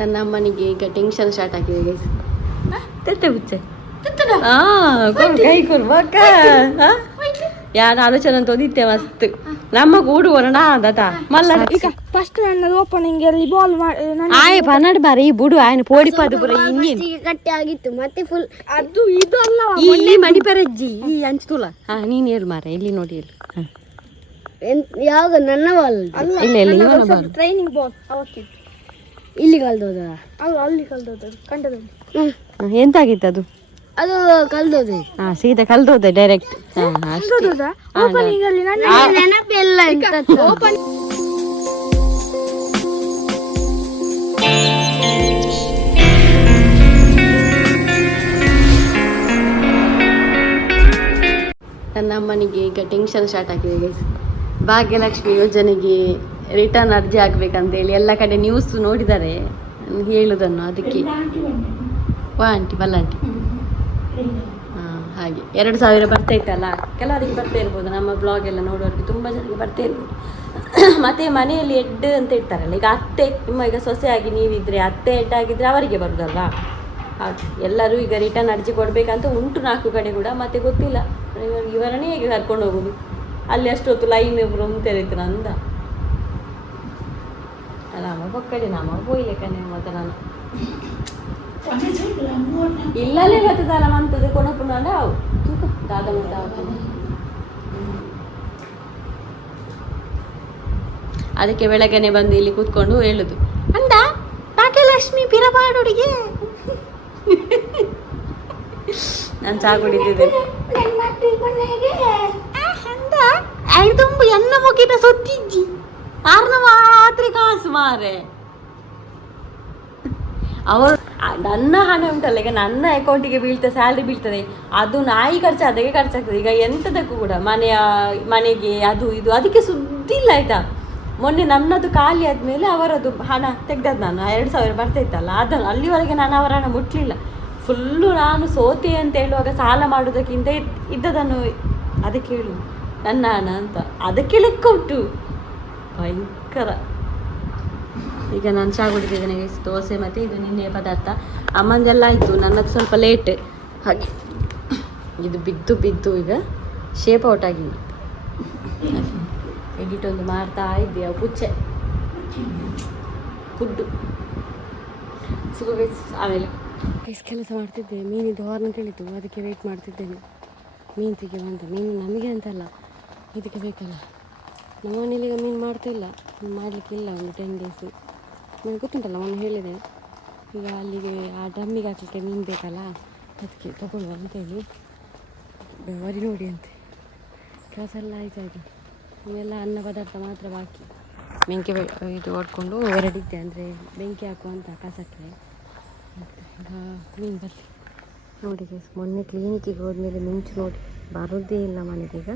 ನನ್ನ ಅಮ್ಮನಿಗೆ ಈಗ ಟೆನ್ಷನ್ ಸ್ಟಾರ್ಟ್ ಆಗಿದೆ ಗೈಸ್. ತೆತ್ತೆ ಹುಚ್ಚೆ ಕೈ ಕೊಡ್ಬೇಕ ಯಾರು ಆಲೋಚನೆ ಅಂತ ಓದಿತ್ತೆ ಮಸ್ತ್ ನಮ್ಮ ಗೂಡು ಹೊರಣ ಅದ ಮಲ್ಲ ಈಗ ಫಸ್ಟ್ ನನ್ನ ಓಪನಿಂಗ್ ಅಲ್ಲಿ ಬಾಲ್ ಆಯ್ ಪನ್ನಡ ಬಾರಿ ಈ ಬುಡು ಆಯ್ನ ಪೋಡಿಪಾದು ಪುರ ಇನ್ನೇನು ಗಟ್ಟಿ ಆಗಿತ್ತು ಮತ್ತೆ ಫುಲ್ ಅದು ಇದು ಅಲ್ಲ ಇಲ್ಲಿ ಮಣಿಪರಜ್ಜಿ ಈ ಅಂಚುಲ ಹಾ ನೀನ್ ಹೇಳು ಮಾರ ಇಲ್ಲಿ ನೋಡಿ ಹೇಳು ಯಾವಾಗ ನನ್ನ ಬಾಲ್ ಇಲ್ಲ ಇಲ್ಲ ಇವನ ಬಾಲ್ ಟ್ರೈನಿಂಗ್ ಬಾಲ್ ಅವತ್ತಿತ್ತು ಇಲ್ಲಿ ಕಲ್ದೋದ ಅಲ್ಲ ಅಲ್ಲಿ ಕಲ್ದೋದ ಕಂಡದಲ್ಲಿ ಎಂತಾಗಿತ್ತು ಅದು ಅದು ಕಲ್ದೋದೆ ಹಾ ಸೀದಾ ಕಲ್ದೋದೆ ಡೈರೆಕ್ಟ್ ಓಪನಿಂಗ್ ಅಲ್ಲಿ ನನ್ನ ನೆನಪಿಲ್ಲ ಓಪನ್ ನನ್ನ ಅಮ್ಮನಿಗೆ ಈಗ ಟೆನ್ಷನ್ ಸ್ಟಾರ್ಟ್ ಆಗಿದೆ ಗೈಸ್. ಭಾಗ್ಯಲಕ್ಷ್ಮಿ ಯೋಜನೆಗೆ ರಿಟರ್ನ್ ಅರ್ಜಿ ಹಾಕ್ಬೇಕಂತೇಳಿ ಎಲ್ಲ ಕಡೆ ನ್ಯೂಸ್ ನೋಡಿದ್ದಾರೆ ಹೇಳುದನ್ನು. ಅದಕ್ಕೆ ವಾ ಆಂಟಿ ಬಲ್ಲಾಂಟಿ ಹಾಂ ಹಾಗೆ 2000 ಬರ್ತಾ ಇತ್ತಲ್ಲ, ಕೆಲವರಿಗೆ ಬರ್ತಾ ಇರ್ಬೋದು, ನಮ್ಮ ಬ್ಲಾಗ್ ಎಲ್ಲ ನೋಡೋರಿಗೆ ತುಂಬ ಜನರಿಗೆ ಬರ್ತಾ ಇರ್ಬೋದು. ಮತ್ತು ಮನೆಯಲ್ಲಿ ಹೆಡ್ ಅಂತ ಇರ್ತಾರಲ್ಲ, ಈಗ ಅತ್ತೆ ನಿಮ್ಮ ಈಗ ಸೊಸೆಯಾಗಿ ನೀವಿದ್ರೆ ಅತ್ತೆ ಹೆಡ್ ಆಗಿದ್ರೆ ಅವರಿಗೆ ಬರುದಲ್ವಾ. ಹಾಗೆ ಎಲ್ಲರೂ ಈಗ ರಿಟರ್ನ್ ಅರ್ಜಿ ಕೊಡಬೇಕಂತ ಉಂಟು 4 ಕಡೆ ಕೂಡ. ಮತ್ತೆ ಗೊತ್ತಿಲ್ಲ ಇವರನ್ನೇ ಹೇಗೆ ಕರ್ಕೊಂಡು ಹೋಗೋದು, ಅಲ್ಲಿ ಅಷ್ಟೊತ್ತು ಲೈನ್ ತೆರೀತು ನಂದ ನಮ್ಮ ಪಕ್ಕಡೆ ನಮ್ಮ ಹೋಯ್ಲೆ ಕಣೆ ಮತ್ತೆ ನಾನು ಇಲ್ಲಲೇ ಬರ್ತದಲ್ಲ ಮಂತದ್ದು ಕೊನಪುನ ಅವು ದಾದ ಅದಕ್ಕೆ ಬೆಳಗ್ಗೆನೆ ಬಂದು ಇಲ್ಲಿ ಕೂತ್ಕೊಂಡು ಹೇಳುದು ಅಂದ ಭಾಗ್ಯಲಕ್ಷ್ಮಿ ಪಿರಪಾಡುಡಿಗೆ. ನಾನು ಚಾ ಕುಡಿದಿದ್ದೆ ತುಂಬ ಎನ್ನ ಮುಗಿದ ಸೊತ್ತಿಜ್ಜಿ ಆರ್ನ ಮಾತ್ರ ಕಾಸು ಮಾರೆ. ಅವರು ನನ್ನ ಹಣ ಉಂಟಲ್ಲ, ಈಗ ನನ್ನ ಅಕೌಂಟಿಗೆ ಬೀಳ್ತದೆ, ಸ್ಯಾಲ್ರಿ ಬೀಳ್ತದೆ, ಅದು ನಾಯಿ ಖರ್ಚು ಅದಕ್ಕೆ ಖರ್ಚಾಗ್ತದೆ. ಈಗ ಎಂಥದಕ್ಕೂ ಕೂಡ ಮನೆಗೆ ಅದು ಇದು ಅದಕ್ಕೆ ಸುದ್ದಿ ಇಲ್ಲ ಆಯ್ತಾ. ಮೊನ್ನೆ ನನ್ನದು ಖಾಲಿ ಆದಮೇಲೆ ಅವರದ್ದು ಹಣ ತೆಗ್ದದ್ದು ನಾನು 2000 ಬರ್ತಾ ಇತ್ತಲ್ಲ, ಅದನ್ನು ಅಲ್ಲಿವರೆಗೆ ನಾನು ಅವರ ಹಣ ಮುಟ್ಲಿಲ್ಲ. ಫುಲ್ಲು ನಾನು ಸೋತೆ ಅಂತ ಹೇಳುವಾಗ ಸಾಲ ಮಾಡೋದಕ್ಕಿಂತ ಇದ್ದದನ್ನು ಅದಕ್ಕೆ ಹೇಳು ನನ್ನ ಹಣ ಅಂತ, ಅದಕ್ಕೆ ಲೆಕ್ಕ ಉಂಟು ಭಯಂಕರ. ಈಗ ನಾನು ಚಾ ಕುಡಿತಿದ್ದೇನೆ, ದೋಸೆ ಮತ್ತು ಇದು ನಿನ್ನೆ ಪದಾರ್ಥ. ಅಮ್ಮಂದೆಲ್ಲ ಆಯಿತು, ನನ್ನದು ಸ್ವಲ್ಪ ಲೇಟ್. ಹಾಗೆ ಇದು ಬಿದ್ದು ಈಗ ಶೇಪ್ ಔಟ್ ಆಗಿದೆ. ಎಡಿಟ್ ಒಂದು ಮಾಡ್ತಾ ಇದ್ದೀಯ ಪುಚ್ಚೆ ಫುಡ್ಡು ಆಮೇಲೆ ಕೆಲಸ ಮಾಡ್ತಿದ್ದೆ. ಮೀನಿದ್ದು ಹಾರ್ನ್ ಕೇಳಿತು, ಅದಕ್ಕೆ ವೆಯ್ಟ್ ಮಾಡ್ತಿದ್ದೇನೆ. ಮೀನು ತೆಗೆಯುವ ಅಂತ. ಮೀನು ನಮಗೆ ಅಂತಲ್ಲ, ಇದಕ್ಕೆ ಬೇಕಲ್ಲ. ನಮ್ಮ ಮನೇಲಿ ಈಗ ಮೀನು ಮಾಡ್ತಿಲ್ಲ, ಮಾಡಲಿಕ್ಕಿಲ್ಲ ಒಂದು 10 ಡೇಸು. ನನಗೆ ಗೊತ್ತುಂಟಲ್ಲ, ಮೊನ್ನೆ ಹೇಳಿದೆ. ಈಗ ಅಲ್ಲಿಗೆ ಆ ಡ್ರಮ್ಮಿಗೆ ಹಾಕಲಿಕ್ಕೆ ಮೀನು ಬೇಕಲ್ಲ, ಅದಕ್ಕೆ ತಗೊಳ್ಳುವ ಅಂತೇಳಿ ವರಿ ನೋಡಿ ಅಂತೆ. ಕೆಲಸ ಎಲ್ಲ ಆಯ್ತಾಯಿತು, ಇವೆಲ್ಲ ಅನ್ನ ಪದಾರ್ಥ ಮಾತ್ರ ಬಾಕಿ. ಬೆಂಕಿ ಇದು ಹೊಡ್ಕೊಂಡು ಹೊರಡಿದ್ದೆ, ಅಂದರೆ ಬೆಂಕಿ ಹಾಕುವಂಥ ಕಸಕ್ಕೆ. ಈಗ ಮೀನು ಬರಲಿ ನೋಡಿ ಗೈಸ್. ಮೊನ್ನೆ ಕ್ಲಿನಿಕ್ಕಿಗೆ ಹೋದ್ಮೇಲೆ ಮಿಂಚು ನೋಡಿ ಬರೋದೇ ಇಲ್ಲ ಮನೆಗೆ. ಈಗ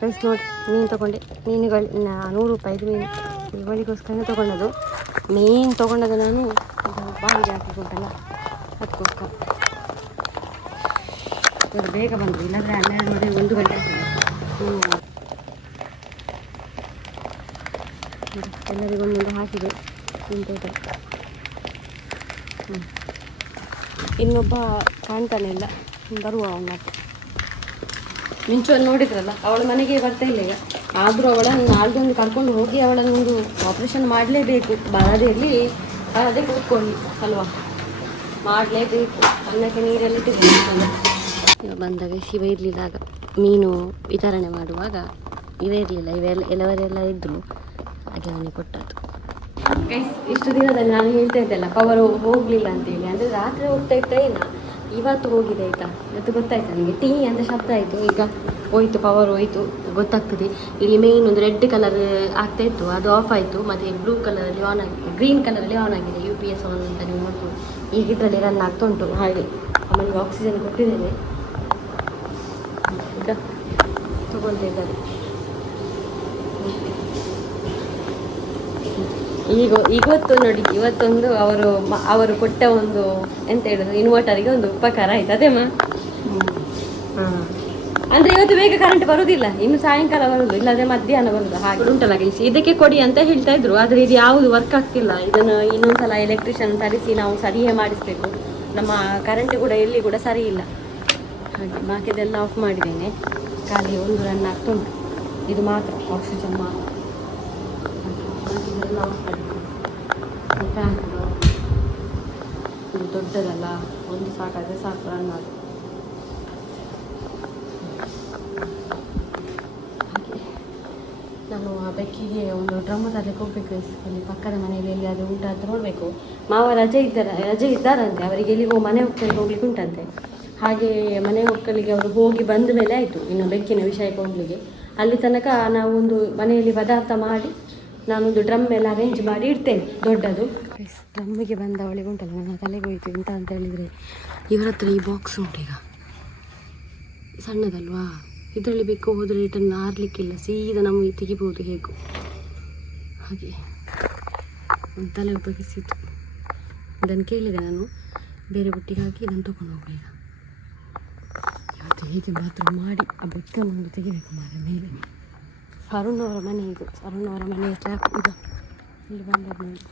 ಗೈಸ್ ನೋಡಿ ಮೀನು ತೊಗೊಂಡೆ. ಮೀನುಗಳು 100 ರೂಪಾಯಿದು ಮೀನು ಇವುಗಳಿಗೋಸ್ಕರ ತೊಗೊಂಡದು. ಮೀನು ತೊಗೊಂಡದು ನಾನು ಬಾವಿಗೆ ಹಾಕಿಕೊಟ್ಟಲ್ಲ, ಅದಕ್ಕೋಸ್ಕರ. ಇವಾಗ ಬೇಗ ಬಂದರು, ಇಲ್ಲಾಂದರೆ 12 ನೋಡಿ 1 ಗಂಟೆ ಆಗ್ತದೆ. ಎಲ್ಲರಿಗೂ ಒಂದೊಂದು ಹಾಕಿದೆ ನಿಂತೈತೆ. ಇನ್ನೊಬ್ಬ ಕಾಣ್ತಾನೆ ಇಲ್ಲ, ಬರುವ ಅವನು ಮತ್ತೆ. ಮಿಂಚುವನ್ನು ನೋಡಿದ್ರಲ್ಲ, ಅವಳ ಮನೆಗೆ ಬರ್ತಾ ಇಲ್ಲ ಈಗ. ಆದರೂ ಅವಳನ್ನು ನಾಳ್ದೊಂದು ಕರ್ಕೊಂಡು ಹೋಗಿ ಅವಳನ್ನು ಒಂದು ಆಪ್ರೇಷನ್ ಮಾಡಲೇಬೇಕು. ಬರದೇ ಇರಲಿ ಅದೇ ಕೂತ್ಕೊಳ್ಳಿ ಅಲ್ವಾ, ಮಾಡಲೇಬೇಕು. ಅನ್ನಕ್ಕೆ ನೀರೆಲ್ಲ ಇಟ್ಟಿದ್ದೇನೆ. ಇವಾಗ ಬಂದಾಗ ಶಿವ ಇರಲಿಲ್ಲ, ಮೀನು ವಿತರಣೆ ಮಾಡುವಾಗ ಇವೇ ಇರಲಿಲ್ಲ, ಎಲ್ಲವರೆಲ್ಲ ಇದ್ದರು. ಹಾಗೆ ಅವನಿಗೆ ಕೊಟ್ಟದ್ದು. ಗೈಸ್ ಇಷ್ಟು ದಿನದಲ್ಲಿ ನಾನು ಹೇಳ್ತಾ ಇದ್ದೆಲ್ಲ ಪವರ್ ಹೋಗಲಿಲ್ಲ ಅಂತೇಳಿ, ಅಂದರೆ ರಾತ್ರಿ ಹೋಗ್ತಾ ಇರ್ತಾ ಇಲ್ಲ, ಇವತ್ತು ಹೋಗಿದೆ ಆಯಿತಾ. ಇವತ್ತು ಗೊತ್ತಾಯ್ತು ನನಗೆ, ಟೀ ಅಂತ ಶಬ್ದ ಆಯಿತು. ಈಗ ಹೋಯ್ತು, ಪವರ್ ಹೋಯ್ತು, ಗೊತ್ತಾಗ್ತದೆ. ಇಲ್ಲಿ ಮೇಯ್ನ್ ಒಂದು ರೆಡ್ ಕಲರ್ ಆಗ್ತಾ ಇತ್ತು, ಅದು ಆಫ್ ಆಯಿತು. ಮತ್ತು ಬ್ಲೂ ಕಲರಲ್ಲಿ ಆನ್ ಆಗಿದೆ, ಗ್ರೀನ್ ಕಲರಲ್ಲಿ ಆನ್ ಆಗಿದೆ. UPS ಆನ್ ಅಂತ ನೀವು ನೋಡ್ಬೋದು. ಈಗ ಇದರಲ್ಲಿ ರನ್ ಆಗ್ತಾ ಉಂಟು. ಹಾಗೆ ಅಮ್ಮನಿಗೆ ಆಕ್ಸಿಜನ್ ಕೊಟ್ಟಿದ್ದೇನೆ, ಈಗ ತಗೊಳ್ತಾ ಇದ್ದಾರೆ. ಇವತ್ತು ನೋಡಿ, ಇವತ್ತೊಂದು ಅವರು ಕೊಟ್ಟ ಒಂದು ಎಂತ ಹೇಳೋದು, ಇನ್ವರ್ಟರಿಗೆ ಒಂದು ಉಪಕಾರ ಆಯ್ತು. ಅದೇಮ್ಮ ಹಾಂ ಅಂದ್ರೆ ಇವತ್ತು ಬೇಗ ಕರೆಂಟ್ ಬರುದಿಲ್ಲ, ಇನ್ನು ಸಾಯಂಕಾಲ ಬರುದು, ಇಲ್ಲದ್ರೆ ಮಧ್ಯಾಹ್ನ ಬರುದು. ಹಾಗೆ ಉಂಟಲ್ಲ ಗೈಸ್, ಇದಕ್ಕೆ ಕೊಡಿ ಅಂತ ಹೇಳ್ತಾ ಇದ್ರು, ಆದ್ರೆ ಇದು ಯಾವುದು ವರ್ಕ್ ಆಗ್ತಿಲ್ಲ. ಇದನ್ನು ಇನ್ನೊಂದ್ಸಲ ಎಲೆಕ್ಟ್ರಿಷಿಯನ್ ತರಿಸಿ ನಾವು ಸರಿಯೇ ಮಾಡಿಸ್ಬೇಕು. ನಮ್ಮ ಕರೆಂಟ್ ಕೂಡ ಎಲ್ಲಿ ಕೂಡ ಸರಿ ಇಲ್ಲ. ಹಾಗೆ ಬಾಕಿದೆಲ್ಲ ಆಫ್ ಮಾಡಿದ್ದೇನೆ, ಖಾಲಿ ಒಂದು ರನ್ ಆಗ್ತುಂಟು. ಇದು ಮಾತ್ರ ಆಕ್ಸಿಜನ್ ಮಾತ್ರ, ಬಾಕಿದೆಲ್ಲ ಆಫ್ ಮಾಡಿದ್ದೇನೆ. ಫ್ಯಾನ್ ಕೂಡ ಇದು ದೊಡ್ಡದಲ್ಲ, ಒಂದು ಸಾಕಾದರೆ ಸಾಕು ರನ್ ಆಗ. ನಾನು ಆ ಬೆಕ್ಕಿಗೆ ಒಂದು ಡ್ರಮ್ ತರಲಿಕ್ಕೆ ಹೋಗ್ಬೇಕು. ಇಲ್ಲಿ ಪಕ್ಕದ ಮನೆಯಲ್ಲಿ ಎಲ್ಲಿಯಾದರೂ ಉಂಟು ಅಂತ ನೋಡಬೇಕು. ಮಾವ ರಜೆ ಇದ್ದಾರಂತೆ, ಅವರಿಗೆ ಎಲ್ಲಿಗೋ ಮನೆ ಹೋಗ್ಲಿಕ್ಕೆ ಹೋಗ್ಲಿಕ್ಕೆ ಉಂಟಂತೆ. ಹಾಗೆ ಮನೆ ಹೋಗ್ಲಿಕ್ಕೆ ಅವರು ಹೋಗಿ ಬಂದ ಮೇಲೆ ಆಯಿತು ಇನ್ನು ಬೆಕ್ಕಿನ ವಿಷಯಕ್ಕೆ ಹೋಗ್ಲಿಕ್ಕೆ. ಅಲ್ಲಿ ತನಕ ನಾವು ಒಂದು ಮನೆಯಲ್ಲಿ ಪದಾರ್ಥ ಮಾಡಿ ನಾನೊಂದು ಡ್ರಮ್ ಎಲ್ಲ ಅರೇಂಜ್ ಮಾಡಿ ಇಡ್ತೇನೆ ದೊಡ್ಡದು. ಡ್ರಮ್ಮಿಗೆ ಬಂದವಳಿಗೆ ಉಂಟಲ್ಲ, ನನ್ನ ತಲೆಗೆ ಹೋಯ್ತು ಎಂತ ಅಂತ ಹೇಳಿದರೆ, ಇವರ ಹತ್ರ ಈ ಬಾಕ್ಸ್ ಉಂಟು ಈಗ ಸಣ್ಣದಲ್ವಾ, ಇದರಲ್ಲಿ ಬೇಕು ಹೋದರೆ ರಿಟರ್ನ್ ಆರಲಿಕ್ಕಿಲ್ಲ, ಸೀದಾ ನಮಗೆ ತೆಗಿಬೋದು ಹೇಗೂ. ಹಾಗೆ ಒಂದು ತಲೆ ಉಪಯೋಗಿಸಿತ್ತು. ಇದನ್ನು ಕೇಳಿದೆ ನಾನು, ಬೇರೆ ಬುಟ್ಟಿಗೆ ಹಾಕಿ ಇದನ್ನು ತೊಗೊಂಡು ಹೋಗಿ. ಇವತ್ತು ಹೇಗೆ ಮಾತ್ರ ಮಾಡಿ ಆ ಬೆಕ್ಕನ್ನು ತೆಗಿಬೇಕು ಮಾರ ಮೇಲೆ. ಅರುಣ್ ಅವರ ಮನೆ ಇದು, ಅರುಣ್ ಅವರ ಮನೆಯ ಟ್ರ್ಯಾಪ್ ಇದು. ಇಲ್ಲಿ ಬಂದದ್ದು ನೋಡಿ,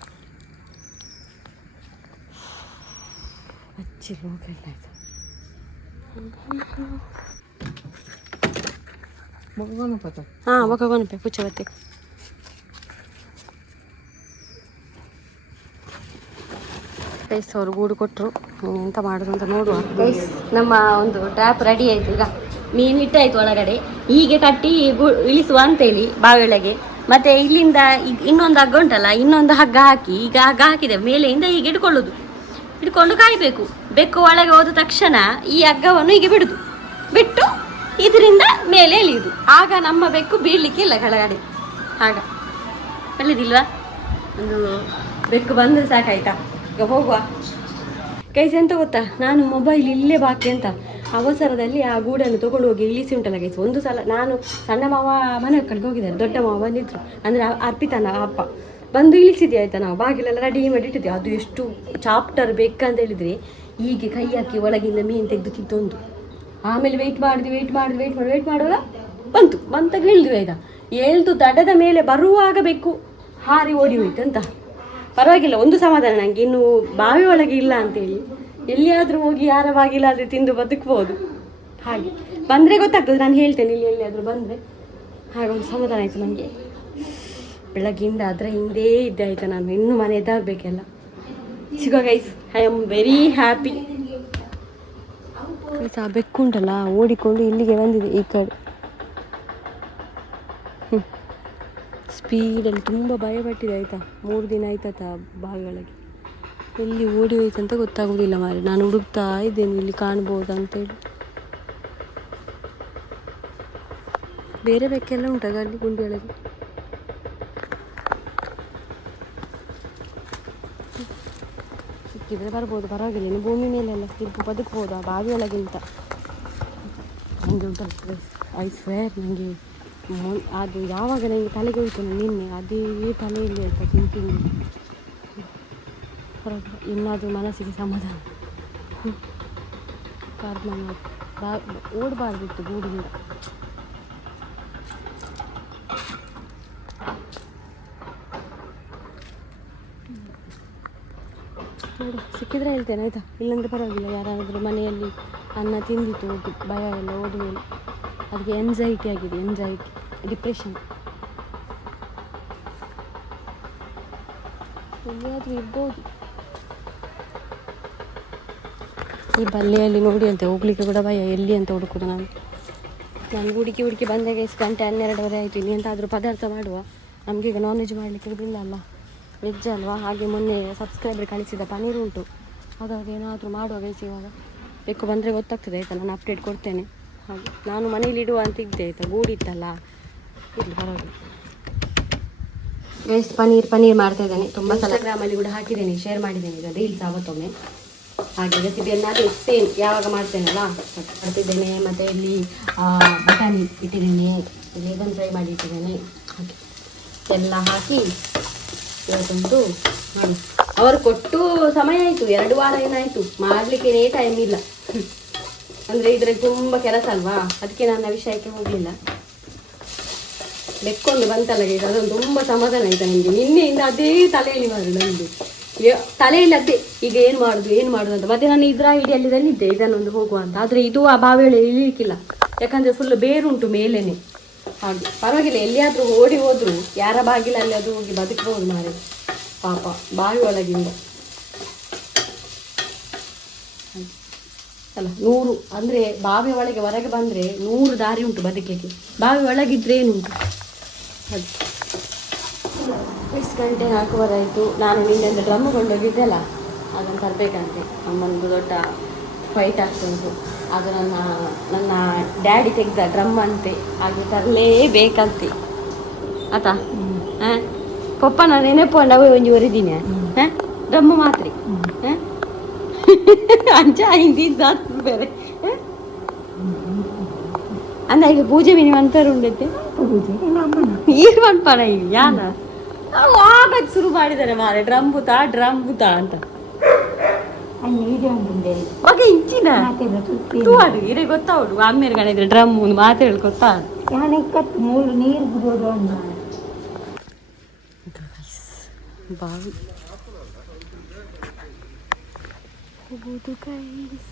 ಹಚ್ಚಿ ಹೋಗಿಲ್ಲ ಆಯಿತು. ಹಾಂ ಬೊಕ್ಕ ಪುಚ್ಚ ಬತ್ತೆ. ಗೈಸ್ ಅವರು ಗೂಡು ಕೊಟ್ಟರು, ಎಂತ ಮಾಡೋದು ಅಂತ ನೋಡುವ. ಗೈಸ್ ನಮ್ಮ ಒಂದು ಟ್ಯಾಪ್ ರೆಡಿ ಆಯಿತು. ಈಗ ಮೀನು ಇಟ್ಟಾಯಿತು ಒಳಗಡೆ, ಹೀಗೆ ಕಟ್ಟಿ ಇಳಿಸುವ ಅಂತೇಳಿ ಬಾವಿಯೊಳಗೆ. ಮತ್ತು ಇಲ್ಲಿಂದ ಇನ್ನೊಂದು ಹಗ್ಗ ಉಂಟಲ್ಲ, ಇನ್ನೊಂದು ಹಗ್ಗ ಹಾಕಿ, ಈಗ ಹಗ್ಗ ಹಾಕಿದೆ ಮೇಲೆಯಿಂದ ಹೀಗೆ ಇಟ್ಕೊಂಡು ಕಾಯಬೇಕು. ಬೆಕ್ಕು ಒಳಗೆ ಹೋದ ತಕ್ಷಣ ಈ ಹಗ್ಗವನ್ನು ಹೀಗೆ ಬಿಟ್ಟು ಇದರಿಂದ ಮೇಲೆ ಎಳೆಯುವುದು. ಆಗ ನಮ್ಮ ಬೆಕ್ಕು ಬೀಳಲಿಕ್ಕಿಲ್ಲ ಕೆಳಗಡೆ. ಆಗ ಒಳ್ಳೆದಿಲ್ವಾ? ಒಂದು ಬೆಕ್ಕು ಬಂದರೆ ಸಾಕಾಯ್ತಾ. ಈಗ ಹೋಗುವ. ಗೈಸ್ ಎಂತ ಗೊತ್ತಾ, ನಾನು ಮೊಬೈಲ್ ಇಲ್ಲೇ ಬಾಕಿ ಅಂತ ಅವಸರದಲ್ಲಿ ಆ ಗೂಡನ್ನು ತೊಗೊಂಡು ಹೋಗಿ ಇಳಿಸಿ ಉಂಟಲ್ಲ ಗೈಸ್. ಒಂದು ಸಲ ನಾನು ಸಣ್ಣ ಮಾವ ಮನೆ ಕಡೆಗೆ ಹೋಗಿದ್ದಾರೆ, ದೊಡ್ಡ ಮಾವ ಬಂದಿದ್ರು, ಅಂದರೆ ಅರ್ಪಿತನ ಅಪ್ಪ ಬಂದು ಇಳಿಸಿದ್ದೆ ಆಯಿತಾ. ನಾವು ಬಾಗಿಲೆಲ್ಲ ರೆಡಿ ಮಾಡಿ ಇಟ್ಟಿದ್ದೆ. ಅದು ಎಷ್ಟು ಚಾಪ್ಟರ್ ಬೇಕಂತ ಹೇಳಿದರೆ, ಹೀಗೆ ಕೈ ಹಾಕಿ ಒಳಗಿಂದ ಮೀನು ತೆಗೆದು ತಿಂತೊಂದು. ಆಮೇಲೆ ವೆಯ್ಟ್ ಮಾಡುವಾಗ ಬಂತಾಗ ಇಳಿದ್ವಿ ಆಯ್ತಾ. ಎಳ್ದು ದಡದ ಮೇಲೆ ಬರುವಾಗ ಬೇಕು ಹಾರಿ ಓಡಿ ಹೋಯ್ತು ಅಂತ. ಪರವಾಗಿಲ್ಲ, ಒಂದು ಸಮಾಧಾನ ನನಗೆ, ಇನ್ನು ಬಾವಿ ಒಳಗೆ ಇಲ್ಲ ಅಂತೇಳಿ. ಎಲ್ಲಿಯಾದರೂ ಹೋಗಿ ಯಾರ ಬಾಗಿಲಾದರೆ ತಿಂದು ಬದುಕ್ಬೋದು. ಹಾಗೆ ಬಂದರೆ ಗೊತ್ತಾಗ್ತದೆ, ನಾನು ಹೇಳ್ತೇನೆ ಇಲ್ಲಿ ಎಲ್ಲಿಯಾದರೂ ಬಂದರೆ. ಹಾಗೊಂದು ಸಮಾಧಾನ ಆಯಿತು ನನಗೆ. ಬೆಳಗ್ಗಿಂದ ಅದರ ಹಿಂದೆ ಇದ್ದೆ ಆಯಿತಾ. ನಾನು ಇನ್ನೂ ಮನೆ ಎದ್ದಾಗಬೇಕೆಲ್ಲ. ಸಿಗೋ guys, I am very happy. ಆ ಬೆಕ್ಕು ಉಂಟಲ್ಲ ಓಡಿಕೊಂಡು ಇಲ್ಲಿಗೆ ಬಂದಿದೆ ಈ ಕಡೆ. ಸ್ಪೀಡಲ್ಲಿ ತುಂಬ ಭಯಪಟ್ಟಿದೆ ಆಯಿತಾ. 3 ದಿನ ಆಯ್ತಾತ ಬಾವಿಯೊಳಗೆ. ಎಲ್ಲಿ ಓಡಿ ಹೋಯ್ತಂತ ಗೊತ್ತಾಗೋದಿಲ್ಲ ಮಾರೆ. ನಾನು ಹುಡುಕ್ತಾ ಇದ್ದೇನೆ ಇಲ್ಲಿ ಕಾಣ್ಬೋದು ಅಂತೇಳಿ. ಬೇರೆ ಬೆಕ್ಕೆಲ್ಲ ಉಂಟಾಗ ಅಲ್ಲಿ ಗುಂಡಿಯೊಳಗೆ. ಸಿಕ್ಕಿದ್ರೆ ಬರ್ಬೋದು, ಪರವಾಗಿಲ್ಲ. ಇನ್ನು ಭೂಮಿ ಮೇಲೆಲ್ಲ ತಿರುಗು ಬದುಕ್ಬೋದು ಆ ಬಾವಿಯೊಳಗಿಂತ. ನನಗೆ ಉಂಟಲ್ಲ ಐ ಸ್ವೇರ್, ನನಗೆ ಅದು ಯಾವಾಗ ನನಗೆ ತಲೆಗೆ ಹೋಯ್ತು ನಿನ್ನೆ, ಅದೇ ತಲೆಯಲ್ಲಿ ಆಯ್ತಾ ತಿಂತೀನಿ. ಪರವಾಗಿಲ್ಲ, ಇನ್ನಾದರೂ ಮನಸ್ಸಿಗೆ ಸಮಾಧಾನ. ಕಾರಣ ಓಡಬಾರ್ದಿತ್ತು ಗೂಡಿಂದ. ನೋಡಿ ಸಿಕ್ಕಿದ್ರೆ ಹೇಳ್ತೇನೆ ಆಯಿತಾ, ಇಲ್ಲಂದರೆ ಪರವಾಗಿಲ್ಲ. ಯಾರಾದರೂ ಮನೆಯಲ್ಲಿ ಅನ್ನ ತಿಂದಿತ್ತು ಭಯ ಎಲ್ಲ ಓದ ಮೇಲೆ, ಅದಕ್ಕೆ ಎಂಜೈಟಿ ಆಗಿದೆ, ಡಿಪ್ರೆಷನ್. ಎಲ್ಲಿಯಾದರೂ ಇರ್ಬೋದು ಈ ಬಲ್ಲೆಯಲ್ಲಿ. ನೋಡಿ ಅಂತ ಹೋಗ್ಲಿಕ್ಕೆ ಕೂಡ ಭಯ, ಎಲ್ಲಿ ಅಂತ ಹುಡುಕೋದು ನಾನು ಹುಡುಕಿ ಬಂದಾಗ ಎಷ್ಟು ಗಂಟೆ 12:30 ಆಯಿತು. ಇನ್ನು ಎಂತಾದರೂ ಪದಾರ್ಥ ಮಾಡುವ. ನಮಗೀಗ ನಾನ್ ವೆಜ್ ಮಾಡಲಿಕ್ಕೆ ಇರೋದಿಲ್ಲ ಅಲ್ಲ, ವೆಜ್ ಅಲ್ವಾ. ಹಾಗೆ ಮೊನ್ನೆ ಸಬ್ಸ್ಕ್ರೈಬರ್ ಕಳಿಸಿದ ಪನ್ನೀರ್ ಉಂಟು, ಅದಾದ್ರೆ ಏನಾದರೂ ಮಾಡುವ ಗೈಸ್. ಇವಾಗ ಬೇಕು ಬಂದರೆ ಗೊತ್ತಾಗ್ತದೆ ಆಯಿತಾ, ನಾನು ಅಪ್ಡೇಟ್ ಕೊಡ್ತೇನೆ. ಹಾಗೆ ನಾನು ಮನೇಲಿ ಇಡುವ ಅಂತ ಇದ್ದೆ ಆಯಿತಾ, ಗೂಡಿತ್ತಲ್ಲ ಇಲ್ಲಿ ಪರವಾಗಿಲ್ಲ. ಗೈಸ್ ಪನ್ನೀರ್ ಮಾಡ್ತಾ ಇದ್ದೇನೆ. ತುಂಬ ಸಲ ಗ್ರಾಮಲ್ಲಿ ಕೂಡ ಹಾಕಿದ್ದೇನೆ, ಶೇರ್ ಮಾಡಿದ್ದೇನೆ ಈಗ ರೀಲ್ಸ್ ಆವತ್ತೊಮ್ಮೆ. ಹಾಗೆ ರೆಸಿಪಿಯನ್ನಾದರೂ ಸೇಮ್ ಯಾವಾಗ ಮಾಡ್ತೇನಲ್ಲ ಮಾಡ್ತಿದ್ದೇನೆ. ಮತ್ತು ಇಲ್ಲಿ ಬಟಾಣಿ ಇಟ್ಟಿದ್ದೇನೆ, ಇಲ್ಲಿ ಇದನ್ನು ಫ್ರೈ ಮಾಡಿ ಇಟ್ಟಿದ್ದೇನೆ. ಹಾಗೆ ಎಲ್ಲ ಹಾಕಿ ಇವತ್ತೊಂದು ಮಾಡಿ. ಅವರು ಕೊಟ್ಟು ಸಮಯ ಆಯಿತು, 2 ವಾರ ಏನಾಯಿತು, ಮಾಡಲಿಕ್ಕೇನೇ ಟೈಮ್ ಇಲ್ಲ. ಅಂದರೆ ಇದ್ರಲ್ಲಿ ತುಂಬ ಕೆಲಸ ಅಲ್ವಾ, ಅದಕ್ಕೆ ನನ್ನ ವಿಷಯಕ್ಕೆ ಹೋಗಲಿಲ್ಲ. ಬೆಕ್ಕೊಂಡು ಬಂತಲ್ಲ ಈಗ, ಅದೊಂದು ತುಂಬ ಸಮಾಧಾನ ಆಯ್ತಾ ನನಗೆ. ನಿನ್ನೆಯಿಂದ ಅದೇ ತಲೆಯಲ್ಲಿ ಮಾಡು ನಮ್ಮದು, ತಲೆಯಲ್ಲಿ ಅದೇ ಈಗ ಏನು ಮಾಡುದು ಅಂತ. ಮತ್ತೆ ನಾನು ಇದರ ಐಡಿಯಲ್ಲಿ ತಂದಿದ್ದೆ ಇದನ್ನೊಂದು ಹೋಗುವ ಅಂತ. ಆದರೆ ಇದು ಆ ಬಾವಿಯಲ್ಲಿ ಇಳಿಲಿಕ್ಕಿಲ್ಲ, ಯಾಕಂದರೆ ಫುಲ್ ಬೇರುಂಟು ಮೇಲೇನೆ. ಹಾಗೆ ಪರವಾಗಿಲ್ಲ, ಎಲ್ಲಿಯಾದರೂ ಓಡಿ ಹೋದ್ರು ಯಾರ ಬಾಗಿಲಲ್ಲಿ ಅದು ಹೋಗಿ ಬದುಕಬಹುದು ಮಾರೆ ಪಾಪ, ಬಾವಿ ಒಳಗಿಂದ ಅಲ್ಲ. 100 ಅಂದರೆ ಬಾವಿ ಒಳಗೆ ಹೊರಗೆ ಬಂದರೆ 100 ದಾರಿ ಉಂಟು ಬದುಕಲಿಕ್ಕೆ, ಬಾವಿ ಒಳಗಿದ್ರೆ ಏನುಂಟು. ಅದು ಎಷ್ಟು ಗಂಟೆ 4:15 ಆಯಿತು. ನಾನು ನಿನ್ನೆಂದು ಡ್ರಮ್ ಕೊಂಡೋಗಿದ್ದೆಲ್ಲ, ಅದನ್ನು ತರಬೇಕಂತೆ. ನಮ್ಮೊಂದು ದೊಡ್ಡ ಫೈಟ್ ಆಗ್ತುಂಟು. ಅದು ನನ್ನ ಡ್ಯಾಡಿ ತೆಗೆದ ಡ್ರಮ್ ಅಂತೆ, ಹಾಗೆ ತರಲೇಬೇಕಂತೆ ಆತಾ. ಹಾಂ ಪಪ್ಪನ ನೆನಪು ನಾವು ಒಂಜಿ ಒರಿದಿನಿ ಹಾಂ ಡ್ರಮ್ ಮಾತ್ರ ಹಾಂ ಅಂಚ ಹಿಂದಿದ್ದ ಬೇರೆ ಅಂದ ಈಗ ಪೂಜೆ ಮಿನಿ ಅಂತಾರೆ ಉಂಡೈತೆ ಈಗ ಮನ್ಪನ ಈಗ ಯಾನ ಆಗ ಶುರು ಮಾಡಿದ್ದಾರೆ ಮಾರೆ ಡ್ರಮ್ ಬುತಾ ಅಂತ ಮಗ ಇಂಚಿನ ತೂಡು ಇರೇ ಗೊತ್ತಾವಡು ಅಮ್ಮೇಲೆ ಗಣಿದ್ರೆ ಡ್ರಮ್ ಮಾತಾಡಿ ಗೊತ್ತಾ ಬಾವಿ ಹೋಗುದು ಗೈಸ್.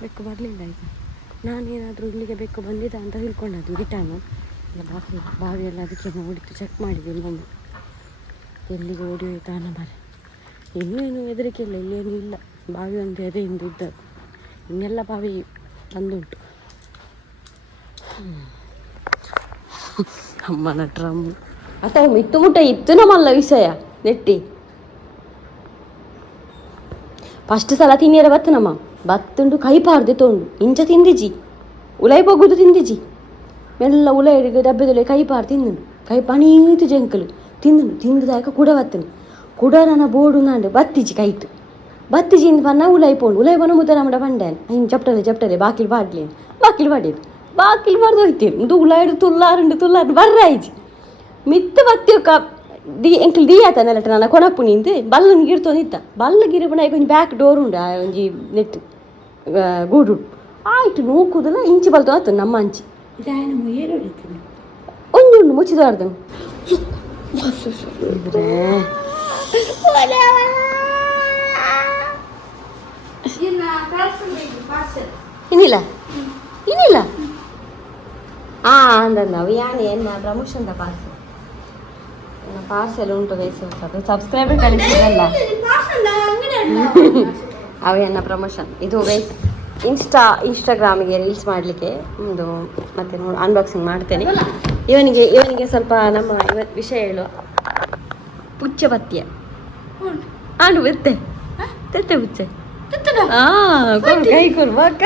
ಬೆಕ್ಕು ಬರಲಿಲ್ಲ ಆಯಿತಾ. ನಾನೇನಾದರೂ ಇಲ್ಲಿಗೆ ಬೆಕ್ಕು ಬಂದಿದ್ದ ಅಂತ ತಿಳ್ಕೊಂಡದ್ದು ರಿಟರ್ನು. ಬಾವಿಯೆಲ್ಲ ಅದಕ್ಕೆ ನೋಡಿತ್ತು, ಚೆಕ್ ಮಾಡಿದ್ವಿ ಇನ್ನೊಮ್ಮೆ, ಎಲ್ಲಿಗೆ ಓಡಿ ಹೋಯ್ತಾನ ಬರೆ. ಇನ್ನೇನು ಹೆದರಿಕೆ ಇಲ್ಲ, ಇಲ್ಲೇನೂ ಇಲ್ಲ. ಬಾವಿ ಒಂದು ಎದೆಯಿಂದ ಇದ್ದದ್ದು, ಇನ್ನೆಲ್ಲ ಬಾವಿ ಬಂದುಂಟು. ಅಮ್ಮನ ಡ್ರಮ್ಮು ಅಥವಾ ಮಿತ್ತು ಮುಟ್ಟ ಇತ್ತು ನಮ್ಮಲ್ಲ ವಿಷಯ ನೆಟ್ಟಿ. ಫಸ್ಟ್ ಸಲ ತಿನ್ನಿಯರ ಬತ್ತನಮ್ಮ ಬತ್ತುಂಡು ಕೈ ಪಾರ್ದೆ ತೊಂಡು ಇಂಚ ತಿಂದಿಜಿ ಉಲೈ ಬಗ್ಗುದು ತಿಂದಿಜಿ ಮೆಲ್ಲ ಉಲೈ ಡಬ್ಬೆದೊಲೆ ಕೈ ಪಾರು ತಿಂದನು ಕೈ ಪಣೀತು ಜಂಕಲು ತಿಂದುದಾಕ ಕುಡ ಬತ್ತನು ಕುಡ ನನ್ನ ಬೋಡು ನಾಂಡು ಬತ್ತಿಜಿ ಕೈತು ಬತ್ತಿಜಿಂದ ಪನ್ನ ಉಲೈ ಪೋಂಡು ಮುದ್ದರಮ್ಮಡ ಪಂಡೇನು ಹಿಂಗೆ ಚಪ್ಟಲೆ ಬಾಕಿಲು ಪಾಡೇನು ಬಾಕಿಲು ಬಾರ್ದು ಹೋಯ್ತೇನು ಇದು ಉಲಾಯ್ಡು ತುಲ್ಲಾರು ಬರ್ರಾಯ್ಜಿ ಮಿತ್ತ ಬತ್ತಿಯೊಕ್ಕ ಎಂಕಲ್ ದಿಯಾತ ನೆಲಟ ನನ್ನ ಕೊಣಪ್ಪು ನಿಂತು ಬಲ್ಲನ ಗಿರ್ತೊಂದಿತ್ತ ಬಲ್ಲ ಗಿರಿಪಣ ಈಗ ಒಂಜಿ ಬ್ಯಾಕ್ ಡೋರ್ ಉಂಡು ಒಂಜಿ ನೆಟ್ ಗೂಡು ಆಯ್ತು ನೂಕುದಲ್ಲ ಇಂಚಿ ಬಲ್ತು ಆತು ನಮ್ಮ ಅಂಚಿ ಒಂದುಂಡು ಮುಚ್ಚಿದಾರ್ದು ಇನ್ನಿಲ್ಲ ಅಂದಲ್ಲ ಅವು ಏನ ಪ್ರಮೋಷನ್ ಪಾರ್ಸೆಲ್ ಉಂಟು ಸಬ್ಸ್ಕ್ರೈಬರ್ ಕಳಿಸಿದಲ್ಲ ಅವು ಎನ್ನ ಪ್ರಮೋಷನ್ ಇದು ಗೈಸ್ ಇನ್ಸ್ಟಾಗ್ರಾಮಿಗೆ ರೀಲ್ಸ್ ಮಾಡಲಿಕ್ಕೆ ಒಂದು ಮತ್ತೆ ಅನ್ಬಾಕ್ಸಿಂಗ್ ಮಾಡ್ತೇನೆ. ಇವನಿಗೆ ಸ್ವಲ್ಪ ನಮ್ಮ ವಿಷಯ ಹೇಳುವ ಪುಚ್ಚ ಪತ್ಯ ಆಡು ಬೆತ್ತೆ ಪುಚ್ಚೆ ಕೈ ಕೊಡ್ಬೇಕ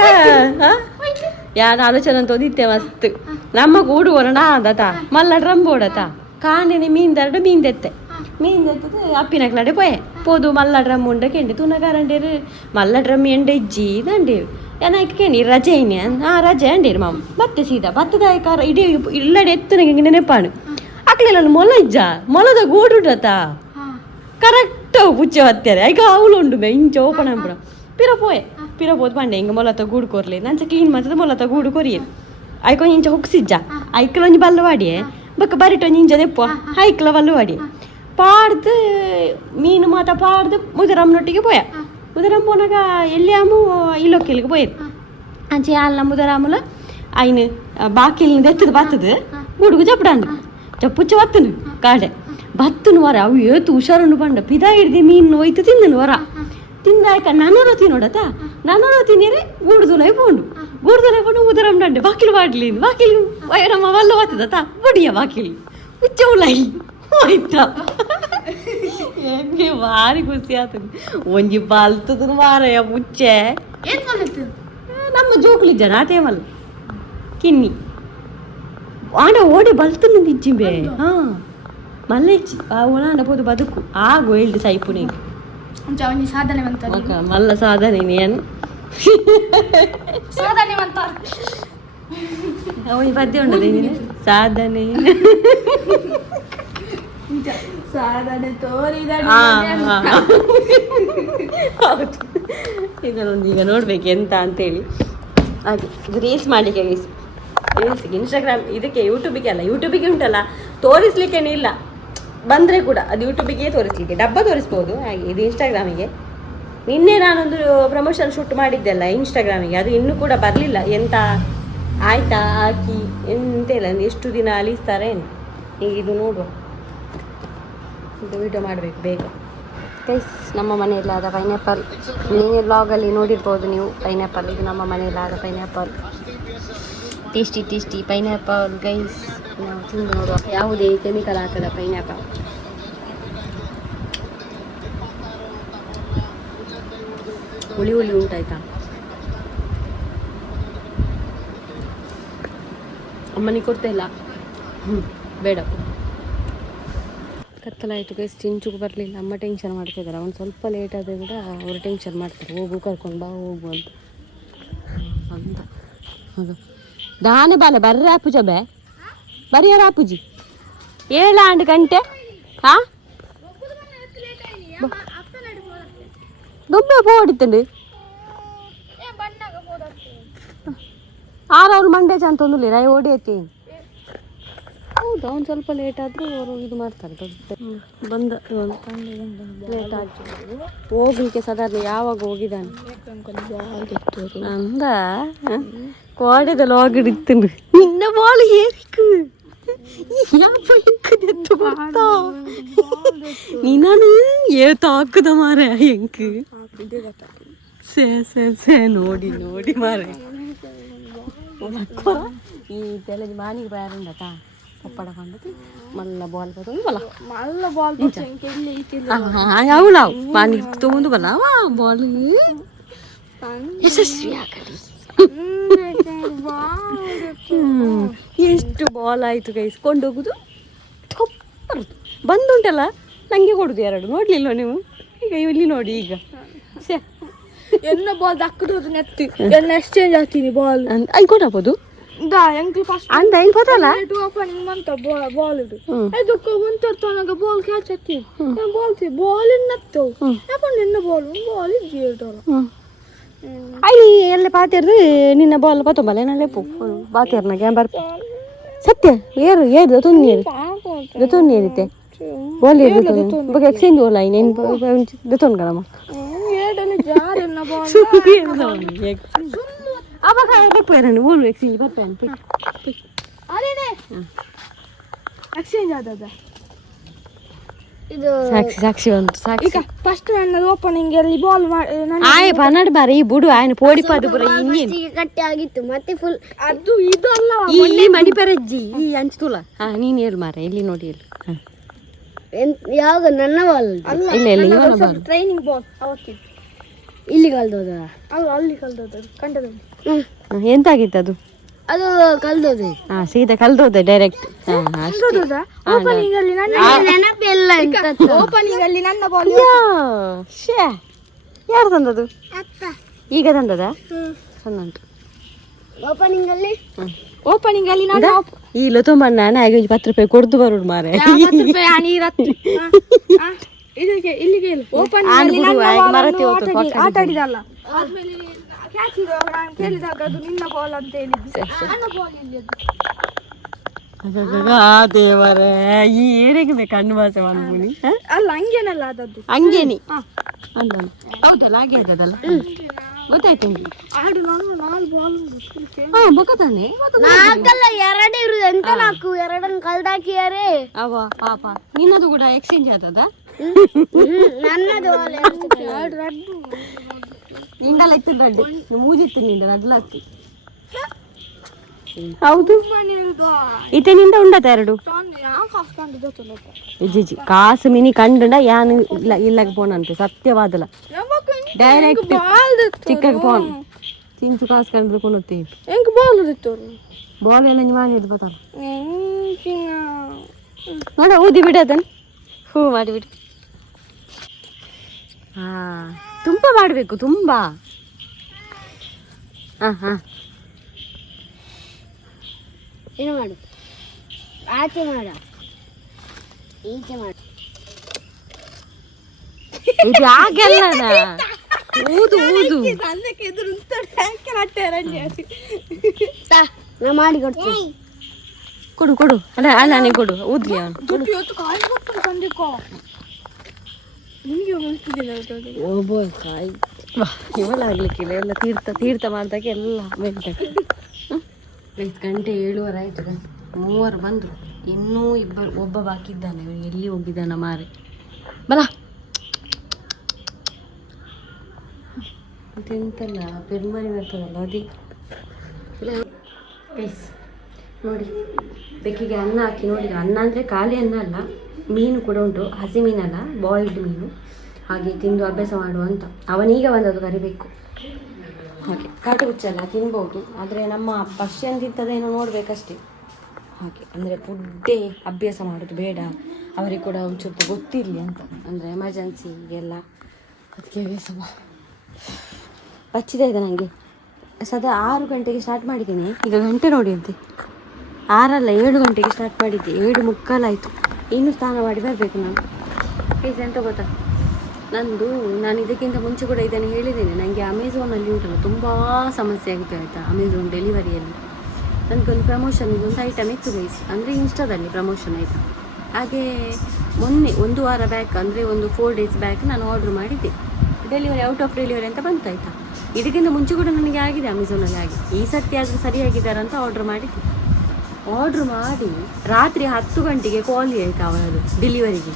ಯಾರು ಆಲೋಚನೆ ಅಂತ ಓದಿತ್ತೆ ಮಸ್ತ್ ನಮ್ಮ ಗೂಡು ಹೊರಣ ಅದತ ಮಲ್ಲ ಡ್ರಮ್ ಬೋಡತ ಕಾಂಡೆನೆ ಮೀನ್ ತೆತ್ತೆ ಅಪ್ಪಿನ ಕ್ಲಾಡೆ ಪೋದು ಮಲ್ಲ ಡ್ರಮ್ ಉಂಡ ಕೆಂಡಿ ತುನಗಾರಂಡೇರು ಮಲ್ಲ ಡ್ರಮ್ ಎಂಡ ಇಜ್ಜಿ ದಂಡೇರು ಏನಾಯ್ತು ಕೇಳಿ ರಜೆ ರಜೆ ಅಂಡೇರು ಮಾಮ ಬತ್ತೆ ಸೀದಾ ಬತ್ತದ ಇಡೀ ಇಲ್ಲಡೆ ಎತ್ತುನಗೆ ನೆನಪಾನು ಅಕ್ಲೆಲ್ಲ ಮೊಲದ ಗೂಡುಡತ ಕರೆಕ್ಟ್ ಪುಚ್ಚೆ ಹತ್ತಾರೆ ಈಗ ಅವಳು ಉಂಡು ಇಂಚ ಓಪನ್ ಅಂಬುಡ ಪಿರಬೋದು ಪಂಡೆ ಹಿಂಗೆ ಮೊಲತ ಗೂಡು ಕೊರ್ಲಿ ನಂಚ ಕ್ಲೀನ್ ಮಾಡ್ತದ ಮೊಲತ ಗೂಡು ಕೊರಿಯೆ ಐಕೊಂದು ಇಂಚ ಹುಗ್ಸಿಜ್ಜ ಐಕಲೊಂಜಿ ಬಲ್ಲು ವಾಡಿಯೆ ಬಕ್ಕ ಬರಿಟೊಂಜಿ ಇಂಚ ದೆಪ್ಪ ಐಕ್ಲ ಬಲ್ಲು ವಾಡಿ ಪಾಡ್ದು ಮೀನು ಮಾತ ಪಾಡ್ದು ಮುದರಮ್ಮನೊಟ್ಟಿಗೆ ಮುದರಮ್ಮ ಪೋನಾಗ ಎಲ್ಲಿಯಾಮು ಇಲ್ಲೊಕ್ಕಿಲ್ಗೆ ಪೋಯದು ಅಂಚೆ ಅಲ್ಲ ಮುದರಾಮುಲ ಐನು ಬಾಕಿಲಿಂದ ಎತ್ತದು ಬತ್ತದು ಗೂಡುಗು ಚಪ್ಪುಚ್ಚ ಬತ್ತನು ಕಾಡೆ ಬತ್ತನು ವರ ಅವು ಏತು ಹುಷಾರನ್ನು ಬಂಡ ಪಿದ ಹಿಡ್ದು ಮೀನು ಒಯ್ತು ತಿಂದನು ವರ ತಿಂದಾಯ್ಕ ನಾನು ತಿನ್ನೋಡತ ನಾನು ತಿನ್ನೀರೆ ಗೂಡುದುಲೈ ಪೋಂಡು ಮುದರಮ್ಮ ದಂಡೆ ಬಾಕಿಲು ಬಾಕಿಲು ನಮ್ಮ ವಲ್ಲ ಬತ್ತದತ ಬುಡಿಯ ಬಾಕಿಲು ಹುಚ್ಚ ಉಲೈ ಆಯ್ತಾ ಹೆಂಗೆ ಭಾರಿ ಖುಷಿ ಆತದ ಒಂಜಿ ಬಲ್ತದ ಮಾರಯ್ಯ ಮುಚ್ಚೆ ನಮ್ಮ ಜೋಕ್ಲಿ ಜನ ಆತೇವಲ್ಲ ಕಿನ್ನಿ ಆಂಡ ಓಡಿ ಬಲ್ತನು ಇಜ್ಜಿಂಬೆ ಮಲ್ಲೆಚ್ಚಿ ಆ ಒಳಾಂಡ ಪೋದು ಬದುಕು ಆಗು ಹೇಳ್ದು ಸೈಪುನೆ ಸಾಧನೆ ಮಲ್ಲ ಸಾಧನೆ ಏನು ಅವನಿ ಪದ್ಯ ಉಂಟದೆ ಸಾಧನೆ ಸಾಧನೆ ತೋರಿದ ಇದನ್ನೊಂದು ಈಗ ನೋಡ್ಬೇಕು ಎಂತ ಅಂತೇಳಿ. ಹಾಗೆ ಇದು ರೀಲ್ಸ್ ಮಾಡಲಿಕ್ಕೆ ರೀಲ್ಸ್ಗೆ ಇನ್ಸ್ಟಾಗ್ರಾಮ್ ಇದಕ್ಕೆ ಯೂಟ್ಯೂಬಿಗೆ ಅಲ್ಲ, ಯೂಟ್ಯೂಬಿಗೆ ಉಂಟಲ್ಲ ತೋರಿಸ್ಲಿಕ್ಕೇನೆ ಇಲ್ಲ, ಬಂದರೆ ಕೂಡ ಅದು ಯೂಟ್ಯೂಬಿಗೆ ತೋರಿಸ್ಲಿಕ್ಕೆ ಡಬ್ಬ ತೋರಿಸ್ಬೋದು. ಹಾಗೆ ಇದು ಇನ್ಸ್ಟಾಗ್ರಾಮಿಗೆ. ನಿನ್ನೆ ನಾನೊಂದು ಪ್ರಮೋಷನ್ ಶೂಟ್ ಮಾಡಿದ್ದೆಲ್ಲ ಇನ್ಸ್ಟಾಗ್ರಾಮಿಗೆ, ಅದು ಇನ್ನೂ ಕೂಡ ಬರಲಿಲ್ಲ. ಎಂತ ಆಯ್ತಾ ಹಾಕಿ ಎಂತ ಇಲ್ಲ, ಎಷ್ಟು ದಿನ ಅಲಿಸ್ತಾರೆ ಏನು. ಈಗ ಇದು ನೋಡುವ, ಇದು ವಿಡಿಯೋ ಮಾಡಬೇಕು ಬೇಗ. ಗೈಸ್, ನಮ್ಮ ಮನೆಯಲ್ಲಾದ ಪೈನಾಪಲ್, ನೀನು ಬ್ಲಾಗಲ್ಲಿ ನೋಡಿರ್ಬೋದು ನೀವು. ಪೈನಾಪಲ್ ಇದು ನಮ್ಮ ಮನೆಯಲ್ಲಾದ pineapple, tasty tasty pineapple guys. ನಾವು ತಿಂದು ನೋಡುವ, ಯಾವುದೇ ಕೆಮಿಕಲ್ ಹಾಕದ ಪೈನಾಪಲ್. ಹುಳಿ ಹುಳಿ ಉಂಟಾಯ್ತಾ? ಅಮ್ಮನಿಗೆ ಕೊಡ್ತಾ ಇಲ್ಲ, ಬೇಡ. ಕತ್ತಲಾಯಿತು ಗೈಸ್, ಚಿಂಚುಗೂ ಬರಲಿಲ್ಲ. ಅಮ್ಮ ಟೆನ್ಷನ್ ಮಾಡ್ತಿದ್ದಾರೆ. ಅವ್ನು ಸ್ವಲ್ಪ ಲೇಟ್ ಆದರೆ ಕೂಡ ಅವರು ಟೆನ್ಷನ್ ಮಾಡ್ತಾರೆ, ಹೋಗು ಕರ್ಕೊಂಡು ಬಾ ಹೋಗು ಅಂತ ಅಂತ. ಹೌದು, ದಾನೆ ಬಾಲ ಬರ್ರೆ ಅಪ್ಪುಜ ಬೇ ಬರಿಯಾರ ಅಪ್ಪುಜಿ 7 ಗಂಟೆ. ಹಾಂ ದೊಬ್ಬೆ ಪೋಡಿತ್ತಂಡು ಆರವ್ರು ಮಂಡ್ಯ ಅಂತ ಒಂದಿಲ್ಲ ರಾಯ ಓಡಿ ಐತಿ. ಹೌದು, ಅವ್ನು ಸ್ವಲ್ಪ ಲೇಟ್ ಆದರೂ ಅವರು ಇದು ಮಾಡ್ತಾರೆ. ಬಂದ ಲೇಟ್ ಆಯ್ತು ಹೋಗ್ಲಿಕ್ಕೆ. ಸಾಧಾರಣ ಯಾವಾಗ ಹೋಗಿದ್ದಾನೆ ಅಂದ ಕೋಡೆದಲ್ಲಿ ಹೋಗಿಡಿತ್ತು ನಿನ್ನ ಬಾಳು ಏರಿಕು ನೀನು ಏತ ಹಾಕುದ ಮಾರ ಹೆಂಕ್ ಸೇ ನೋಡಿ ನೋಡಿ ಮಾರ ಈ ತೆಲಜಿ ಮಾನಿಗೆ ಬಾರಂಡತ ಪಪ್ಪಡ ಕಂಡತಿ ಮಲ್ಲ ಬಾಲ್ ಬರ್ತದೆ ಬಲ ಮಲ್ಲ ಬಾಲ್ ಅವಳು ಪಾನಿ ತಗೊಂಡು ಬಲ್ಲ ಬಾಲ್ ಯಶಸ್ವಿ ಆಗಲಿ. ಎಷ್ಟು ಬಾಲ್ ಆಯಿತು ಗೈಸ್ಕೊಂಡು ಹೋಗುದು ಬರುದು ಬಂದುಂಟಲ್ಲ ನನಗೆ ಕೊಡುದು 2 ನೋಡ್ಲಿಲ್ವ ನೀವು? ಈಗ ಇಲ್ಲಿ ನೋಡಿ, ಈಗ ಎನ್ನ ಬಾಲ್ ದಕ್ಕದು ನೆತ್ತಿ ಎಲ್ಲ ಎಕ್ಸ್ಚೇಂಜ್ ಆಗ್ತೀನಿ ಬಾಲ್ ಐ ಕೊಡಬಹುದು ಅಂದ ಹೆಂಗ್ ಗೊತ್ತಲ್ಲ ಓಪನಿಂಗ್ ಮಂತ ಬಾಲ್ ಇದು ಅದಕ್ಕೆ ಒಂತರ್ತಾನಾಗ ಬಾಲ್ ಕ್ಯಾಚ್ ಆಗ್ತೀನಿ ಬಾಲ್ ಬಾಲ್ ನತ್ತು ಯಾಕೊಂಡು ನಿನ್ನ ಬಾಲ್ ಬಾಲ್ ಜೀರ್ತಾರ ಅಲ್ಲಿ ಎಲ್ಲ ಪಾತಿರ್ದು ನಿನ್ನ ಬಾಲ್ ಪತ್ತೊಂಬಲ್ಲ ಏನಲ್ಲೇಪು ಪಾತಿರ್ನ ಗ್ಯಾಂಬರ್ ಸತ್ಯ ಏರು ಏರು ತೊನ್ನೇರು ತೊನ್ನೇರಿತೆ ಬಾಲ್ ಏರು ಇವಾಗ ಎಕ್ಸ್ಚೇಂಜ್ ಓಲ್ಲ ಇನ್ನೇನು ದೊತ್ತೊನ್ಗಳಮ್ಮ ಅವಾಗ ಬರ್ಪೇರನು ಬೋಲು ಎಕ್ಸ್ಚೇಂಜ್ ಬರ್ಪೇನು ಎಕ್ಸ್ಚೇಂಜ್ ಆದದ ಇದು ಸಾಕ್ಷಿ ಒಂದು ಸಾಕ್ಷಿ. ಈಗ ಫಸ್ಟ್ ನನ್ನ ಓಪನಿಂಗ್ ಅಲ್ಲಿ ಬಾಲ್ ಆಯ್ ಪನ್ನಡ ಬಾರಿ ಈ ಬುಡು ಆಯ್ನ ಪೋಡಿಪಾದು ಪುರ ಇನ್ನೇನು ಕಟ್ಟಿ ಆಗಿತ್ತು ಮತ್ತೆ ಫುಲ್ ಅದು ಇದು ಅಲ್ಲ ಇಲ್ಲಿ ಮಣಿಪರಜ್ಜಿ ಈ ಅಂಚ್ತುಲ. ಹಾ ನೀನು ಹೇಳು ಮಾರ ಇಲ್ಲಿ ನೋಡಿ ಹೇಳು. ಯಾವಾಗ ನನ್ನ ಬಾಲ್ ಇಲ್ಲ ಇಲ್ಲ ಇವನ ಬಾಲ್ ಟ್ರೈನಿಂಗ್ ಬಾಲ್ ಅವತ್ತಿತ್ತು ಇಲ್ಲಿ ಕಲ್ದೋದ ಅದು ಅಲ್ಲಿ ಕಲ್ದೋದ ಕಂಡದಲ್ಲಿ ಎಂತಾಗಿತ್ತು ಅದು? ಅದು ಕಲ್ದೋದೆ. ಹಾ ಸೀದಾ ಕಲ್ದೋದೆ ಡೈರೆಕ್ಟ್. ಓಪನಿಂಗ್ ಅಲ್ಲಿ ನನ್ನ ನೆನಪಿಲ್ಲ. ಓಪನಿಂಗ್ ಅಲ್ಲಿ ನನ್ನ ಬಾಲ್ ಯಾರು ತಂದದು? ಈಗ ತಂದದ? ಚಂದಂಟು. ಓಪನಿಂಗ್ ಅಲ್ಲಿ ನಾನು ಈ ಲೊತೊಂಬಣ್ಣ ಹಾಗೆ 10 ರೂಪಾಯಿ ಕೊಡ್ದು ಬರೋದು ಮಾರೆ. 10 ರೂಪಾಯಿ ನೀರತ್ತು ಇದಕ್ಕೆ ಇಲ್ಲಿಗೆ ಇಲ್ಲ. ಓಪನಿಂಗ್ ಅಲ್ಲಿ ನಾನು ಆಟ ಆಡಿದಲ್ಲ ಆದ್ಮೇಲೆ ಕ್ಯಾಚ್ ಇದೆ ನಾನು ಕೇಳಿದಾಗ ಅದು ನಿನ್ನ ಬಾಲ್ ಅಂತ ಹೇಳಿದ್ದೆ. ನನ್ನ ಬಾಲ್ ಇಲ್ಲಿ ಅದು ದೇವರೇ ಈ ಏರಿಗೆ ಕಣ್ಣು ಭಾಷೆ ಮಾಡ್ತೀನಿ. ಅಲ್ಲ ಹಂಗೇನಲ್ಲ ಅದದ್ದು ಹಂಗೇನಿ ಅಂದ ಹೌದಲ್ಲ ಹಾಗೆ ಅದಲ್ಲ ಗೊತ್ತಾಯ್ತು. ಆಡು ನಾನು 4 ಬಾಲ್ ಹಾ ಬೊಕ್ಕತಾನೆ ನಾಲ್ಕಲ್ಲ 2 ಇರುದು ಎಂತ 4 2 ಕಲ್ದಾಕಿಯಾರೆ ಅವ ಪಾಪ ನಿನ್ನದು ಕೂಡ ಎಕ್ಸ್ಚೇಂಜ್ ಆದದ? ನನ್ನದು ನಿಂಡಲ್ಲ ಇತ್ತು ದಡ್ಡು ಮೂಜಿತ್ತು ನಿಂದ ನಡ್ಲಾಕಿ. ಹೌದು ಈತನಿಂದ ಉಂಡತ 2 ಇಜ್ಜಿ ಕಾಸು ಮಿನಿ ಕಂಡುಂಡ ಯಾನು ಇಲ್ಲ ಇಲ್ಲಗೆ ಪೋನಂತೆ ಸತ್ಯವಾದಲ್ಲ ಡೈರೆಕ್ಟ್ ಚಿಕ್ಕಗೆ ಫೋನ್ ಚಿಂಚು ಕಾಸು ಕಂಡ್ರು ಕೊಡುತ್ತೆ ಹೆಂಗೆ ಬಾಲ್ ಇತ್ತು ಬಾಲ್ ಎಲ್ಲ ನೀವು ಮಾಡಿದ್ದು ಗೊತ್ತಲ್ಲ ನೋಡ ಊದಿ ಬಿಡು ಅದನ್ನು ಹೂ ಮಾಡಿಬಿಡು. ಹಾ ತುಂಬ ಮಾಡಬೇಕು ತುಂಬ. ಹಾಂ ಹಾಂ ಏನು ಮಾಡು ಆಚೆ ಮಾಡ ಈಚೆ ಮಾಡು ಇದು ಹಾಗೆಲ್ಲ ಊದು ಊದು ಅದಕ್ಕೆ ಎದುರು ಟ್ಯಾಂಕ್ ನಟ್ಟೆ ನಾ ಮಾಡಿ ಕೊಡ್ತೀನಿ. ಕೊಡು ಕೊಡು ಅಲ್ಲ ಅಲ್ಲ ನೀ ಕೊಡು ಊದ್ಲಿ ಅವನು ದುಡ್ಡು ಇವತ್ತು ಕಾಯಿ ಹೋಗ್ತಾನೆ ಕಂದಿಕೋ ನಿಂಗೆ ಮುಗಿಸ್ತಿದ್ದಿಲ್ಲ ಓಬೋ ಕಾಯಿ ಇವಳಾಗ್ಲಿಕ್ಕಿಲ್ಲ ಎಲ್ಲ ತೀರ್ಥ ತೀರ್ಥ ಮಾಡಿದಾಗ ಎಲ್ಲ ಬೆಳ್ತಕ್ಕೆ 5 ಗಂಟೆ 7:15 ಆಯ್ತು. 3 ಬಂದರು, ಇನ್ನೂ ಒಬ್ಬ ಬಾಕಿ ಇದ್ದಾನೆ. ಇವ್ನು ಎಲ್ಲಿ ಹೋಗಿದ್ದಾನ ಮಾರೆ ಬಲ ಎಂತಲ್ಲ ಪೆರ್ಮರಿ ಬರ್ತದಲ್ಲ ಅದೇ ಎಸ್ ನೋಡಿ. ಬೆಕ್ಕಿಗೆ ಅನ್ನ ಹಾಕಿ ನೋಡಿ, ಅನ್ನ ಅಂದರೆ ಖಾಲಿ ಅನ್ನ ಅಲ್ಲ, ಮೀನು ಕೂಡ ಉಂಟು, ಹಸಿ ಮೀನಲ್ಲ, ಬಾಯ್ಲ್ಡ್ ಮೀನು. ಹಾಗೆ ತಿಂದು ಅಭ್ಯಾಸ ಮಾಡುವಂತ. ಅವನೀಗ ಬಂದದ್ದು ಕರಿಬೇಕು. ಹಾಗೆ ಕಾಟು ಹುಚ್ಚಲ್ಲ ತಿನ್ಬೋದು, ಆದರೆ ನಮ್ಮ ಪಶ್ಯನ್ ತಿಂತದೇನೋ ನೋಡಬೇಕಷ್ಟೇ. ಹಾಗೆ ಅಂದರೆ ಫುಡ್ಡೇ ಅಭ್ಯಾಸ ಮಾಡೋದು ಬೇಡ, ಅವರಿಗೆ ಕೂಡ ಒಂಚೂರು ಗೊತ್ತಿರಲಿ ಅಂತ, ಅಂದರೆ ಎಮರ್ಜೆನ್ಸಿಗೆಲ್ಲ ಅದಕ್ಕೆ ಅಭ್ಯಾಸ ಬಚ್ಚಿದೆ ಇದೆ ನನಗೆ. ಸದಾ 6 ಗಂಟೆಗೆ ಸ್ಟಾರ್ಟ್ ಮಾಡಿದ್ದೀನಿ, ಈಗ ಗಂಟೆ ನೋಡಿ ಅಂತೆ 6 ಅಲ್ಲ 7 ಗಂಟೆಗೆ ಸ್ಟಾರ್ಟ್ ಮಾಡಿದ್ದೆ, 7:45 ಆಯಿತು. ಇನ್ನೂ ಸ್ನಾನ ಮಾಡಿ ಬರಬೇಕು ನಾನು. ಪ್ಲೀಸ್ ಎಂತ ಗೊತ್ತಾ, ನಾನು ಇದಕ್ಕಿಂತ ಮುಂಚೆ ಕೂಡ ಇದನ್ನು ಹೇಳಿದ್ದೇನೆ, ನನಗೆ ಅಮೆಝಾನಲ್ಲಿ ಉಂಟಲ್ಲ ತುಂಬ ಸಮಸ್ಯೆ ಆಗಿದೆ ಆಯಿತಾ. ಅಮೆಝಾನ್ ಡೆಲಿವರಿಯಲ್ಲಿ ನನಗೊಂದು ಪ್ರಮೋಷನ್ ಒಂದು ಐಟಮ್ ಇತ್ತು ಗೈಸ್, ಅಂದರೆ ಇನ್ಸ್ಟಾದಲ್ಲಿ ಪ್ರಮೋಷನ್ ಆಯಿತಾ. ಹಾಗೆ ಮೊನ್ನೆ 1 ವಾರ ಬ್ಯಾಕ್, ಅಂದರೆ ಒಂದು 4 ಡೇಸ್ ಬ್ಯಾಕ್ ನಾನು ಆರ್ಡ್ರ್ ಮಾಡಿದ್ದೆ. ಡೆಲಿವರಿ ಔಟ್ ಆಫ್ ಡೆಲಿವರಿ ಅಂತ ಬಂತಾಯ್ತಾ. ಇದಕ್ಕಿಂತ ಮುಂಚೆ ಕೂಡ ನನಗೆ ಆಗಿದೆ ಅಮೆಝಾನಲ್ಲಿ ಆಗಿ, ಈ ಸರ್ತಿ ಆದರೂ ಸರಿಯಾಗಿದ್ದಾರೆ ಅಂತ ಆರ್ಡ್ರ್ ಮಾಡಿದ್ದೆ. ಆರ್ಡ್ರ್ ಮಾಡಿ ರಾತ್ರಿ 10 ಗಂಟೆಗೆ ಕಾಲ್ ಆಯಿತು ಅವರದು ಡೆಲಿವರಿಗೆ.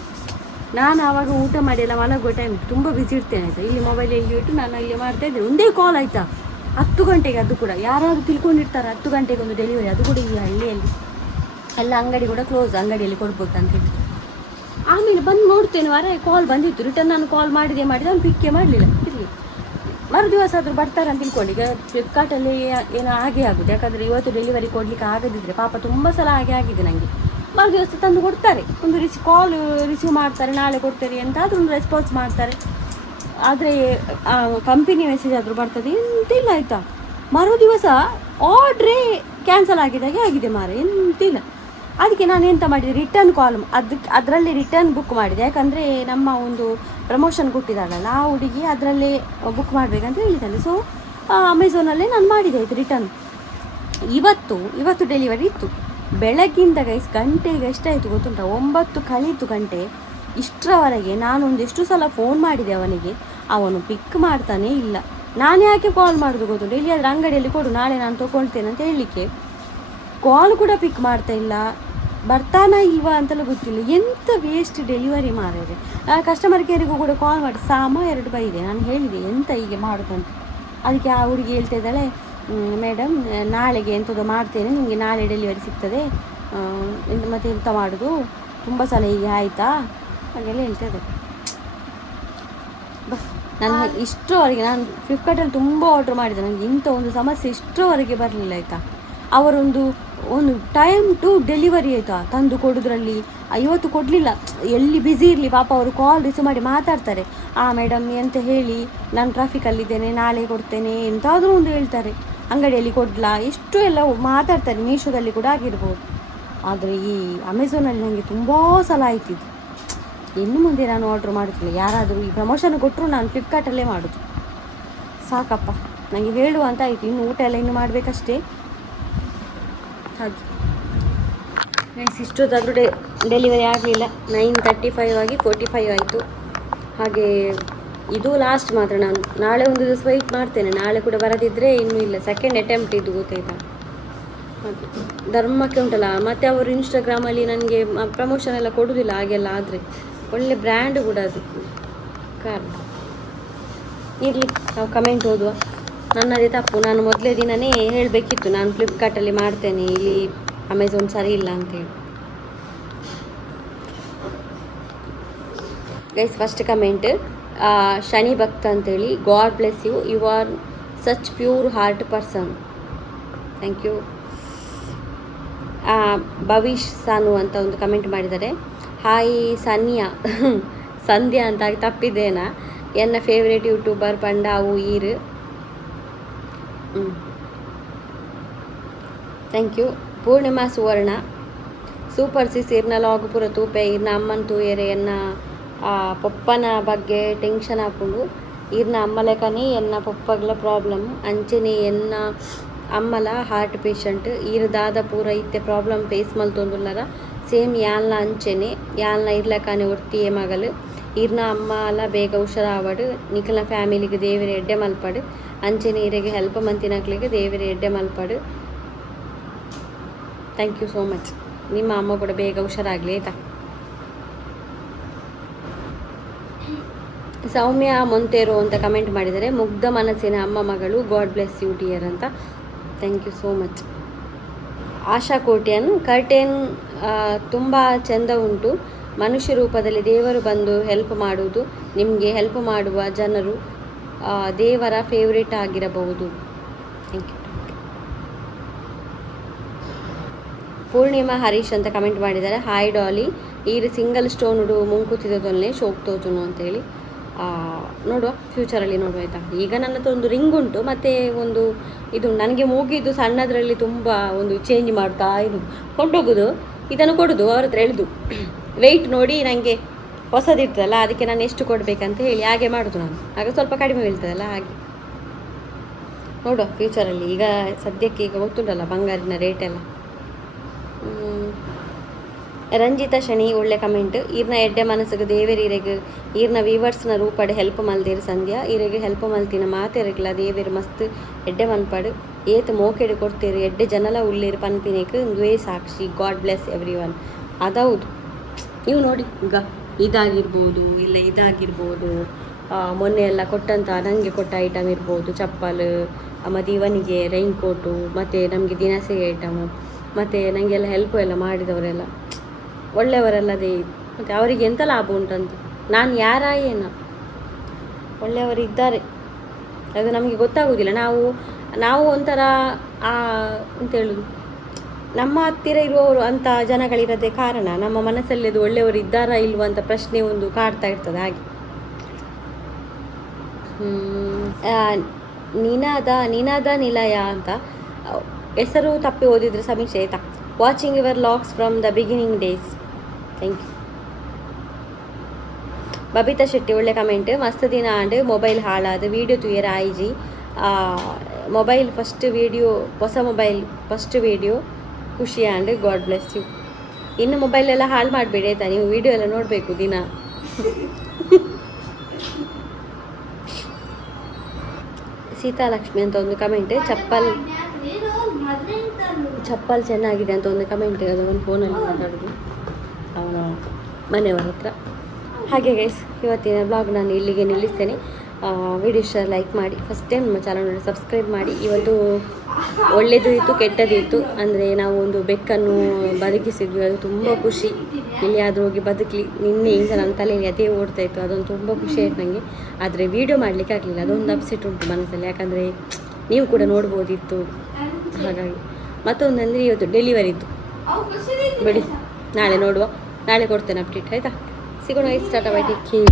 ನಾನು ಆವಾಗ ಊಟ ಮಾಡಿ ಎಲ್ಲ ಮಲಗುವ ಟೈಮ್, ತುಂಬ ಬಿಸಿ ಇರ್ತೇನೆ ಆಯಿತಾ. ಇಲ್ಲಿ ಮೊಬೈಲ್ ಎಲ್ಲಿ ಇಟ್ಟು ನಾನು ಇಲ್ಲಿ ಮಾಡ್ತಾಯಿದ್ದೆ, ಒಂದೇ ಕಾಲ್ ಆಯಿತಾ 10 ಗಂಟೆಗೆ. ಅದು ಕೂಡ ಯಾರಾದರೂ ತಿಳ್ಕೊಂಡಿರ್ತಾರೆ 10 ಗಂಟೆಗೆ ಒಂದು ಡೆಲಿವರಿ, ಅದು ಕೂಡ ಈ ಹಳ್ಳಿಯಲ್ಲಿ ಎಲ್ಲ ಅಂಗಡಿ ಕೂಡ ಕ್ಲೋಸ್, ಅಂಗಡಿಯಲ್ಲಿ ಕೊಡ್ಬೋದು ಅಂತ ಹೇಳಿ. ಆಮೇಲೆ ಬಂದು ನೋಡ್ತೇನೆ ಕಾಲ್ ಬಂದಿತ್ತು. ರಿಟರ್ನ್ ನಾನು ಕಾಲ್ ಮಾಡಿದೆ ಅವ್ನು ಪಿಕ್ಕೇ ಮಾಡಲಿಲ್ಲ. ತಿರುಗಿ ಮರು ದಿವಸ ಆದರೂ ಬರ್ತಾರೆ ಅಂತ ತಿಳ್ಕೊಂಡು, ಈಗ ಫ್ಲಿಪ್ಕಾರ್ಟಲ್ಲಿ ಏನೋ ಹಾಗೆ ಆಗೋದು, ಯಾಕಂದರೆ ಇವತ್ತು ಡೆಲಿವರಿ ಕೊಡಲಿಕ್ಕೆ ಆಗದಿದ್ದರೆ ಪಾಪ ತುಂಬ ಸಲ ಹಾಗೆ ಆಗಿದೆ ನನಗೆ. ಮರು ದಿವಸ ತಂದು ಕೊಡ್ತಾರೆ, ಒಂದು ಕಾಲ್ ರಿಸೀವ್ ಮಾಡ್ತಾರೆ, ನಾಳೆ ಕೊಡ್ತಾರೆ ಎಂತಾದರೂ ಒಂದು ರೆಸ್ಪಾನ್ಸ್ ಮಾಡ್ತಾರೆ. ಆದರೆ ಕಂಪನಿ ಮೆಸೇಜ್ ಆದರೂ ಬರ್ತದೆ, ಎಂತಿಲ್ಲ ಆಯಿತಾ. ಮರು ದಿವಸ ಆರ್ಡ್ರೇ ಕ್ಯಾನ್ಸಲ್ ಆಗಿದಾಗೆ ಆಗಿದೆ ಮಾರೆ, ಎಂತಿಲ್ಲ. ಅದಕ್ಕೆ ನಾನು ಎಂತ ಮಾಡಿದೆ, ರಿಟರ್ನ್ ಕಾಲ್ ಅದರಲ್ಲಿ ರಿಟರ್ನ್ ಬುಕ್ ಮಾಡಿದೆ. ಯಾಕಂದರೆ ನಮ್ಮ ಒಂದು ಪ್ರಮೋಷನ್ ಕೊಟ್ಟಿದ್ದಾಳಲ್ಲ ಆ ಹುಡುಗಿ ಅದರಲ್ಲೇ ಬುಕ್ ಮಾಡಬೇಕಂತ ಹೇಳಿದ್ದಾಳೆ. ಸೊ ಅಮೆಝಾನಲ್ಲೇ ನಾನು ಮಾಡಿದೆ ಆಯಿತು ರಿಟರ್ನ್. ಇವತ್ತು ಡೆಲಿವರಿ ಇತ್ತು ಬೆಳಗ್ಗಿಂದ ಗೈಸ್. ಗಂಟೆಗೆ ಎಷ್ಟಾಯಿತು ಗೊತ್ತುಂಟ, 9 ಕಳೀತು ಗಂಟೆ. ಇಷ್ಟರವರೆಗೆ ನಾನು ಒಂದೆಷ್ಟು ಸಲ ಫೋನ್ ಮಾಡಿದೆ ಅವನಿಗೆ, ಅವನು ಪಿಕ್ ಮಾಡ್ತಾನೇ ಇಲ್ಲ. ನಾನು ಯಾಕೆ ಕಾಲ್ ಮಾಡೋದು ಗೊತ್ತುಂಟು, ಎಲ್ಲಿಯಾದರೂ ಅಂಗಡಿಯಲ್ಲಿ ಕೊಡು ನಾಳೆ ನಾನು ತೊಗೊಳ್ತೇನೆ ಅಂತ ಹೇಳಲಿಕ್ಕೆ. ಕಾಲ್ ಕೂಡ ಪಿಕ್ ಮಾಡ್ತಾ ಇಲ್ಲ, ಬರ್ತಾನಾ ಇಲ್ವಾ ಅಂತೆಲ್ಲ ಗೊತ್ತಿಲ್ಲ. ಎಂತ ವೇಸ್ಟ್ ಡೆಲಿವರಿ ಮಾರಿದೆ. ಕಸ್ಟಮರ್ ಕೇರಿಗೂ ಕೂಡ ಕಾಲ್ ಮಾಡಿ 2 ಬೈದೆ. ನಾನು ಹೇಳಿದೆ ಎಂತ ಹೀಗೆ ಮಾಡೋದಂತ. ಅದಕ್ಕೆ ಆ ಹುಡುಗಿ ಹೇಳ್ತಾ ಇದ್ದಾಳೆ, ಮೇಡಮ್ ನಾಳೆಗೆ ಎಂಥದ್ದು ಮಾಡ್ತೇನೆ, ನಿಮಗೆ ನಾಳೆ ಡೆಲಿವರಿ ಸಿಗ್ತದೆ, ಮತ್ತು ಎಂತ ಮಾಡೋದು, ತುಂಬ ಸಲ ಹೀಗೆ ಆಯಿತಾ ಹಾಗೆಲ್ಲ ಹೇಳ್ತಾ ಇದ್ದಾರೆ. ನಾನು ಇಷ್ಟರವರೆಗೆ ನಾನು ಫ್ಲಿಪ್ಕಾರ್ಟಲ್ಲಿ ತುಂಬ ಆರ್ಡ್ರ್ ಮಾಡಿದೆ, ನನಗೆ ಇಂಥ ಒಂದು ಸಮಸ್ಯೆ ಇಷ್ಟರವರೆಗೆ ಬರಲಿಲ್ಲ ಆಯಿತಾ. ಅವರೊಂದು ಟೈಮ್ ಟು ಡೆಲಿವರಿ ಆಯಿತಾ ತಂದು ಕೊಡೋದ್ರಲ್ಲಿ. ಇವತ್ತು ಕೊಡಲಿಲ್ಲ, ಎಲ್ಲಿ ಬ್ಯುಸಿ ಇರಲಿ ಪಾಪ, ಅವರು ಕಾಲ್ ರಿಸೀವ್ ಮಾಡಿ ಮಾತಾಡ್ತಾರೆ. ಮೇಡಮ್ ಎಂತ ಹೇಳಿ, ನಾನು ಟ್ರಾಫಿಕಲ್ಲಿದ್ದೇನೆ, ನಾಳೆ ಕೊಡ್ತೇನೆ ಎಂತಾದರೂ ಒಂದು ಹೇಳ್ತಾರೆ. ಅಂಗಡಿಯಲ್ಲಿ ಕೊಡಲಾ ಇಷ್ಟು ಎಲ್ಲ ಮಾತಾಡ್ತಾರೆ. ಮೀಶೋದಲ್ಲಿ ಕೂಡ ಆಗಿರ್ಬೋದು. ಆದರೆ ಈ ಅಮೆಝಾನಲ್ಲಿ ನನಗೆ ತುಂಬ ಸಲ ಆಯ್ತಿದ್ದು. ಇನ್ನು ಮುಂದೆ ನಾನು ಆರ್ಡ್ರ್ ಮಾಡೋದಿಲ್ಲ. ಯಾರಾದರೂ ಈ ಪ್ರಮೋಷನ್ ಕೊಟ್ಟರು ನಾನು ಫ್ಲಿಪ್ಕಾರ್ಟಲ್ಲೇ ಮಾಡೋದು. ಸಾಕಪ್ಪ ನನಗೆ ಹೇಳುವ ಅಂತ ಆಯಿತು. ಇನ್ನು ಊಟ ಎಲ್ಲ ಇನ್ನು ಮಾಡಬೇಕಷ್ಟೇ. ಹಾಗೆ ಇಷ್ಟೊತ್ತಾದರೂ ಡೆಲಿವರಿ ಆಗಲಿಲ್ಲ. 9:35 ಆಗಿ 45 ಆಯಿತು. ಹಾಗೆ ಇದು ಲಾಸ್ಟ್ ಮಾತ್ರ. ನಾನು ನಾಳೆ ಒಂದು ದಿವಸ ವೆಯ್ಟ್ ಮಾಡ್ತೇನೆ, ನಾಳೆ ಕೂಡ ಬರದಿದ್ದರೆ ಇನ್ನೂ ಇಲ್ಲ, ಸೆಕೆಂಡ್ ಅಟೆಂಪ್ಟ್ ಇದು ಗೊತ್ತಾಯ್ತಾ. ಹಾಗೆ ಧರ್ಮಕ್ಕೆ ಉಂಟಲ್ಲ, ಮತ್ತು ಅವರು ಇನ್ಸ್ಟಾಗ್ರಾಮಲ್ಲಿ ನನಗೆ ಪ್ರಮೋಷನ್ ಎಲ್ಲ ಕೊಡೋದಿಲ್ಲ ಹಾಗೆಲ್ಲ. ಆದರೆ ಒಳ್ಳೆ ಬ್ರ್ಯಾಂಡ್ ಕೂಡ ಅದು ಕಾರ್. ಇರಲಿ, ನಾವು ಕಮೆಂಟ್ ಓದುವ. ನನ್ನದೇ ತಪ್ಪು, ನಾನು ಮೊದಲೇ ದಿನವೇ ಹೇಳಬೇಕಿತ್ತು ನಾನು ಫ್ಲಿಪ್ಕಾರ್ಟಲ್ಲಿ ಮಾಡ್ತೇನೆ, ಇಲ್ಲಿ ಅಮೆಝಾನ್ ಸರಿ ಇಲ್ಲ ಅಂತೇಳಿ. Guys first comment Shani Bhakta ಅಂತೇಳಿ, god bless you, you are such pure heart person, thank you. Bhavish ಸಾನು ಅಂತ ಒಂದು ಕಮೆಂಟ್ ಮಾಡಿದ್ದಾರೆ. ಹಾಯ್ ಸನ್ಯಾ ಸಂಧ್ಯಾ ಅಂತ ತಪ್ಪಿದ್ದೇನಾ, ಎನ್ನ ಫೇವ್ರೇಟ್ ಯೂಟ್ಯೂಬರ್ ಪಂಡಾವು ಈರು. Thank you. Purnima Suvarna, super sis ಇರ್ನ ಲಾಗ್ ಪೂರ ತೂಪೆ ಇರ್ನ ಅಮ್ಮನ ತೂಯರೆ ಎನ್ನ ಪಪ್ಪನ ಬಗ್ಗೆ ಟೆನ್ಷನ್ ಹಾಕೊಂಡು ఈయన అమ్మలకని ఎన్న పొప్పగల ప్రాబ్లమ్ అంచెని ఎన్న అమ్మల హార్ట్ పేషెಂಟ್ ఈరు దాదాపూర ఇತ್ತೆ ಪ್ರಾಬ್ಲಮ್ ಫೇಸ್ ಮಲ್ತೊಂದುಲ್ಲರ ಸೇಮ್ ಯಾಲ್ನ ಅಂಚೆನೆ ಯಾಲ್ನ ಇರ್ಲಕನೆ ಒರ್ತಿಯೇ ಮಗಲು ಈರ್ನ ಅಮ್ಮಲ ಬೇಗ ಹುಷಾರಾವಡು ನಿಖಲ್ನ ಫ್ಯಾಮಿಲಿಗೆ ದೇವರೇ ಎಡ್ಡೆ ಮಲ್ಪಡು ಅಂಚೆನೆ ಈರೆಗೆ ಹೆಲ್ಪ್ ಮಂತಿನಕ್ಲಿಗೆ ದೇವರೇ ಎಡ್ಡೆ ಮಲ್ಪಡು. Thank you so much. ನಿಮ್ಮ ಅಮ್ಮ ಕೂಡ ಬೇಗ ಹುಷಾರಾಗಲಿ ಆಯಿತಾ. ಸೌಮ್ಯ ಮೊಂತೇರು ಅಂತ ಕಮೆಂಟ್ ಮಾಡಿದ್ದಾರೆ, ಮುಗ್ಧ ಮನಸ್ಸಿನ ಅಮ್ಮ ಮಗಳು, ಗಾಡ್ ಬ್ಲೆಸ್ ಯು ಡಿಯರ್ ಅಂತ. Thank you so much. Asha Kotian curtain ತುಂಬ ಚೆಂದ ಉಂಟು, ಮನುಷ್ಯ ರೂಪದಲ್ಲಿ ದೇವರು ಬಂದು ಹೆಲ್ಪ್ ಮಾಡುವುದು, ನಿಮಗೆ ಹೆಲ್ಪ್ ಮಾಡುವ ಜನರು ದೇವರ ಫೇವ್ರೇಟ್ ಆಗಿರಬಹುದು. Thank you. ಪೂರ್ಣಿಮಾ ಹರೀಶ್ ಅಂತ ಕಮೆಂಟ್ ಮಾಡಿದ್ದಾರೆ, ಹಾಯ್ ಡಾಲಿ, ಈರು ಸಿಂಗಲ್ ಸ್ಟೋನ್ ಉಡು ಮುಂಕುತ್ತಿದ್ದೊಲ್ಲೇ ಶೋಕ್ ತೋಚುನು ಅಂತೇಳಿ. ನೋಡುವ ಫ್ಯೂಚರಲ್ಲಿ ನೋಡುವ ಆಯಿತಾ. ಈಗ ನನ್ನ ಹತ್ರ ಒಂದು ರಿಂಗ್ ಉಂಟು ಮತ್ತು ಒಂದು ಇದು ನನಗೆ ಮೂಗಿದ್ದು ಸಣ್ಣದರಲ್ಲಿ ತುಂಬ ಒಂದು ಚೇಂಜ್ ಮಾಡ್ತಾ ಇದು ಕೊಂಡೋಗೋದು, ಇದನ್ನು ಕೊಡೋದು ಅವ್ರ ಹತ್ರ ಎಳೆದು ವೆಯ್ಟ್ ನೋಡಿ ನನಗೆ ಹೊಸದಿರ್ತದಲ್ಲ ಅದಕ್ಕೆ ನಾನು ಎಷ್ಟು ಕೊಡಬೇಕಂತ ಹೇಳಿ ಹಾಗೆ ಮಾಡೋದು ನಾನು, ಆಗ ಸ್ವಲ್ಪ ಕಡಿಮೆ ಬೀಳ್ತದಲ್ಲ ಹಾಗೆ. ನೋಡುವ ಫ್ಯೂಚರಲ್ಲಿ, ಈಗ ಸದ್ಯಕ್ಕೆ ಈಗ ಗೊತ್ತುಂಟಲ್ಲ ಬಂಗಾರಿನ ರೇಟ್ ಎಲ್ಲ. ರಂಜಿತಾ ಶನಿ ಒಳ್ಳೆ ಕಮೆಂಟ್, ಈರ್ನ ಎಡ್ಡೆ ಮನಸ್ಸಿಗೆ ದೇವೇರಿಗೆ ಈರ್ನ ವೀವರ್ಸ್ನ ರೂಪಡೆ ಹೆಲ್ಪ್ ಮಲ್ದೇರು ಸಂಧ್ಯಾ, ಈರೆಗೆ ಹೆಲ್ಪ್ ಮಲ್ತಿನ ಮಾತೆರಗಿಲ್ಲ ದೇವೇರು ಮಸ್ತ್ ಎಡ್ಡೆ ಮನ್ಪಡು ಏತ್ ಮೋಕೆಡು ಕೊಡ್ತೀರಿ ಎಡ್ಡೆ ಜನಲ ಉಳ್ಳೇರು ಪನ್ಪಿನೇಕ್ ದ್ವೇ ಸಾಕ್ಷಿ, ಗಾಡ್ ಬ್ಲೆಸ್ ಎವ್ರಿ ಒನ್. ಅದೌದು, ನೀವು ನೋಡಿ ಈಗ ಇದಾಗಿರ್ಬೋದು ಇಲ್ಲ ಇದಾಗಿರ್ಬೋದು, ಮೊನ್ನೆ ಎಲ್ಲ ಕೊಟ್ಟಂಥ ನನಗೆ ಕೊಟ್ಟ ಐಟಮ್ ಇರ್ಬೋದು, ಚಪ್ಪಲ್ ಮತ್ತು ಇವನಿಗೆ ರೈನ್ ಕೋಟು ಮತ್ತು ನಮಗೆ ದಿನಸಿ ಐಟಮು ಮತ್ತು ನನಗೆಲ್ಲ ಹೆಲ್ಪು ಎಲ್ಲ ಮಾಡಿದವರೆಲ್ಲ ಒಳ್ಳೆಯವರಲ್ಲದೆ ಮತ್ತು ಅವರಿಗೆ ಎಂಥ ಲಾಭ ಉಂಟಂತ. ನಾನು ಯಾರ ಏನೋ ಒಳ್ಳೆಯವರಿದ್ದಾರೆ, ಅದು ನಮಗೆ ಗೊತ್ತಾಗೋದಿಲ್ಲ. ನಾವು ಒಂಥರ ಅಂತ ಹೇಳೋದು, ನಮ್ಮ ಹತ್ತಿರ ಇರುವವರು ಅಂಥ ಜನಗಳಿರೋದೇ ಕಾರಣ ನಮ್ಮ ಮನಸ್ಸಲ್ಲಿ ಅದು ಒಳ್ಳೆಯವರು ಇದ್ದಾರಾ ಇಲ್ವ ಅಂತ ಪ್ರಶ್ನೆ ಒಂದು ಕಾಡ್ತಾ ಇರ್ತದೆ ಹಾಗೆ. ನಿನಾದ ನಿಲಯ ಅಂತ ಹೆಸರು ತಪ್ಪಿ ಓದಿದ್ರೆ ಸಮೀಕ್ಷೆ ಆಯಿತಾ. Watching your logs from the beginning days. Thank you. Babita Shetty ಒಳ್ಳೆ ಕಮೆಂಟ್, ಮಸ್ತ್ ದಿನ ಆಂಡ್ ಮೊಬೈಲ್ ಹಾಳಾದ ವೀಡಿಯೋ ತುಯರ ಆಯ್ಜಿ ಮೊಬೈಲ್ ಫಸ್ಟ್ ವೀಡಿಯೋ ಹೊಸ ಮೊಬೈಲ್ ಫಸ್ಟ್ ವೀಡಿಯೋ ಖುಷಿ ಆ್ಯಂಡ್ ಗಾಡ್ ಬ್ಲೆಸ್ ಯು. ಇನ್ನು ಮೊಬೈಲೆಲ್ಲ ಹಾಳು ಮಾಡಬೇಡಿ ಆಯಿತಾ, ನೀವು ವೀಡಿಯೋ ಎಲ್ಲ ನೋಡಬೇಕು ದಿನ. ಸೀತಾಲಕ್ಷ್ಮಿ ಅಂತ ಒಂದು ಕಮೆಂಟ್, ಚಪ್ಪಲ್ ಚೆನ್ನಾಗಿದೆ ಅಂತ ಒಂದು ಕಮೆಂಟ್, ಅದು ಒಂದು ಫೋನಲ್ಲಿ ಮಾತಾಡೋದು ಅವನ ಮನೆಯವರ ಹತ್ರ. ಹಾಗೆ ಗೈಸ್, ಇವತ್ತಿನ ಬ್ಲಾಗ್ ನಾನು ಇಲ್ಲಿಗೆ ನಿಲ್ಲಿಸ್ತೇನೆ. ವಿಡಿಯೋ ಇಷ್ಟ ಲೈಕ್ ಮಾಡಿ, ಫಸ್ಟ್ ಟೈಮ್ ನಮ್ಮ ಚಾನಲ್ ನೋಡಿ ಸಬ್ಸ್ಕ್ರೈಬ್ ಮಾಡಿ. ಇವತ್ತು ಒಳ್ಳೆಯದು ಇತ್ತು ಕೆಟ್ಟದ್ದು ಇತ್ತು, ಅಂದರೆ ನಾವು ಒಂದು ಬೆಕ್ಕನ್ನು ಬದುಕಿಸಿದ್ವಿ, ಅದು ತುಂಬ ಖುಷಿ. ಎಲ್ಲಿಯಾದರೂ ಹೋಗಿ ಬದುಕಲಿ ನಿನ್ನೆ ಈಗ ನನ್ನ ತಲೆಯಲ್ಲಿ ಅದೇ ಓಡ್ತಾ ಇತ್ತು, ಅದೊಂದು ತುಂಬ ಖುಷಿ ಆಯಿತು ನನಗೆ. ಆದರೆ ವೀಡಿಯೋ ಮಾಡಲಿಕ್ಕೆ ಆಗಲಿಲ್ಲ, ಅದೊಂದು ಅಪ್ಸೆಟ್ ಉಂಟು ಮನಸ್ಸಲ್ಲಿ, ಯಾಕಂದರೆ ನೀವು ಕೂಡ ನೋಡ್ಬೋದಿತ್ತು. ಹಾಗಾಗಿ ಮತ್ತೊಂದಂದರೆ ಇವತ್ತು ಡೆಲಿವರಿ ಇತ್ತು, ಬಿಡಿ ನಾಳೆ ನೋಡುವ, ನಾಳೆ ಕೊಡ್ತೇನೆ ಅಪ್ಡೇಟ್ ಆಯಿತಾ. ಸಿಗೋಣ. Tata bye, take care.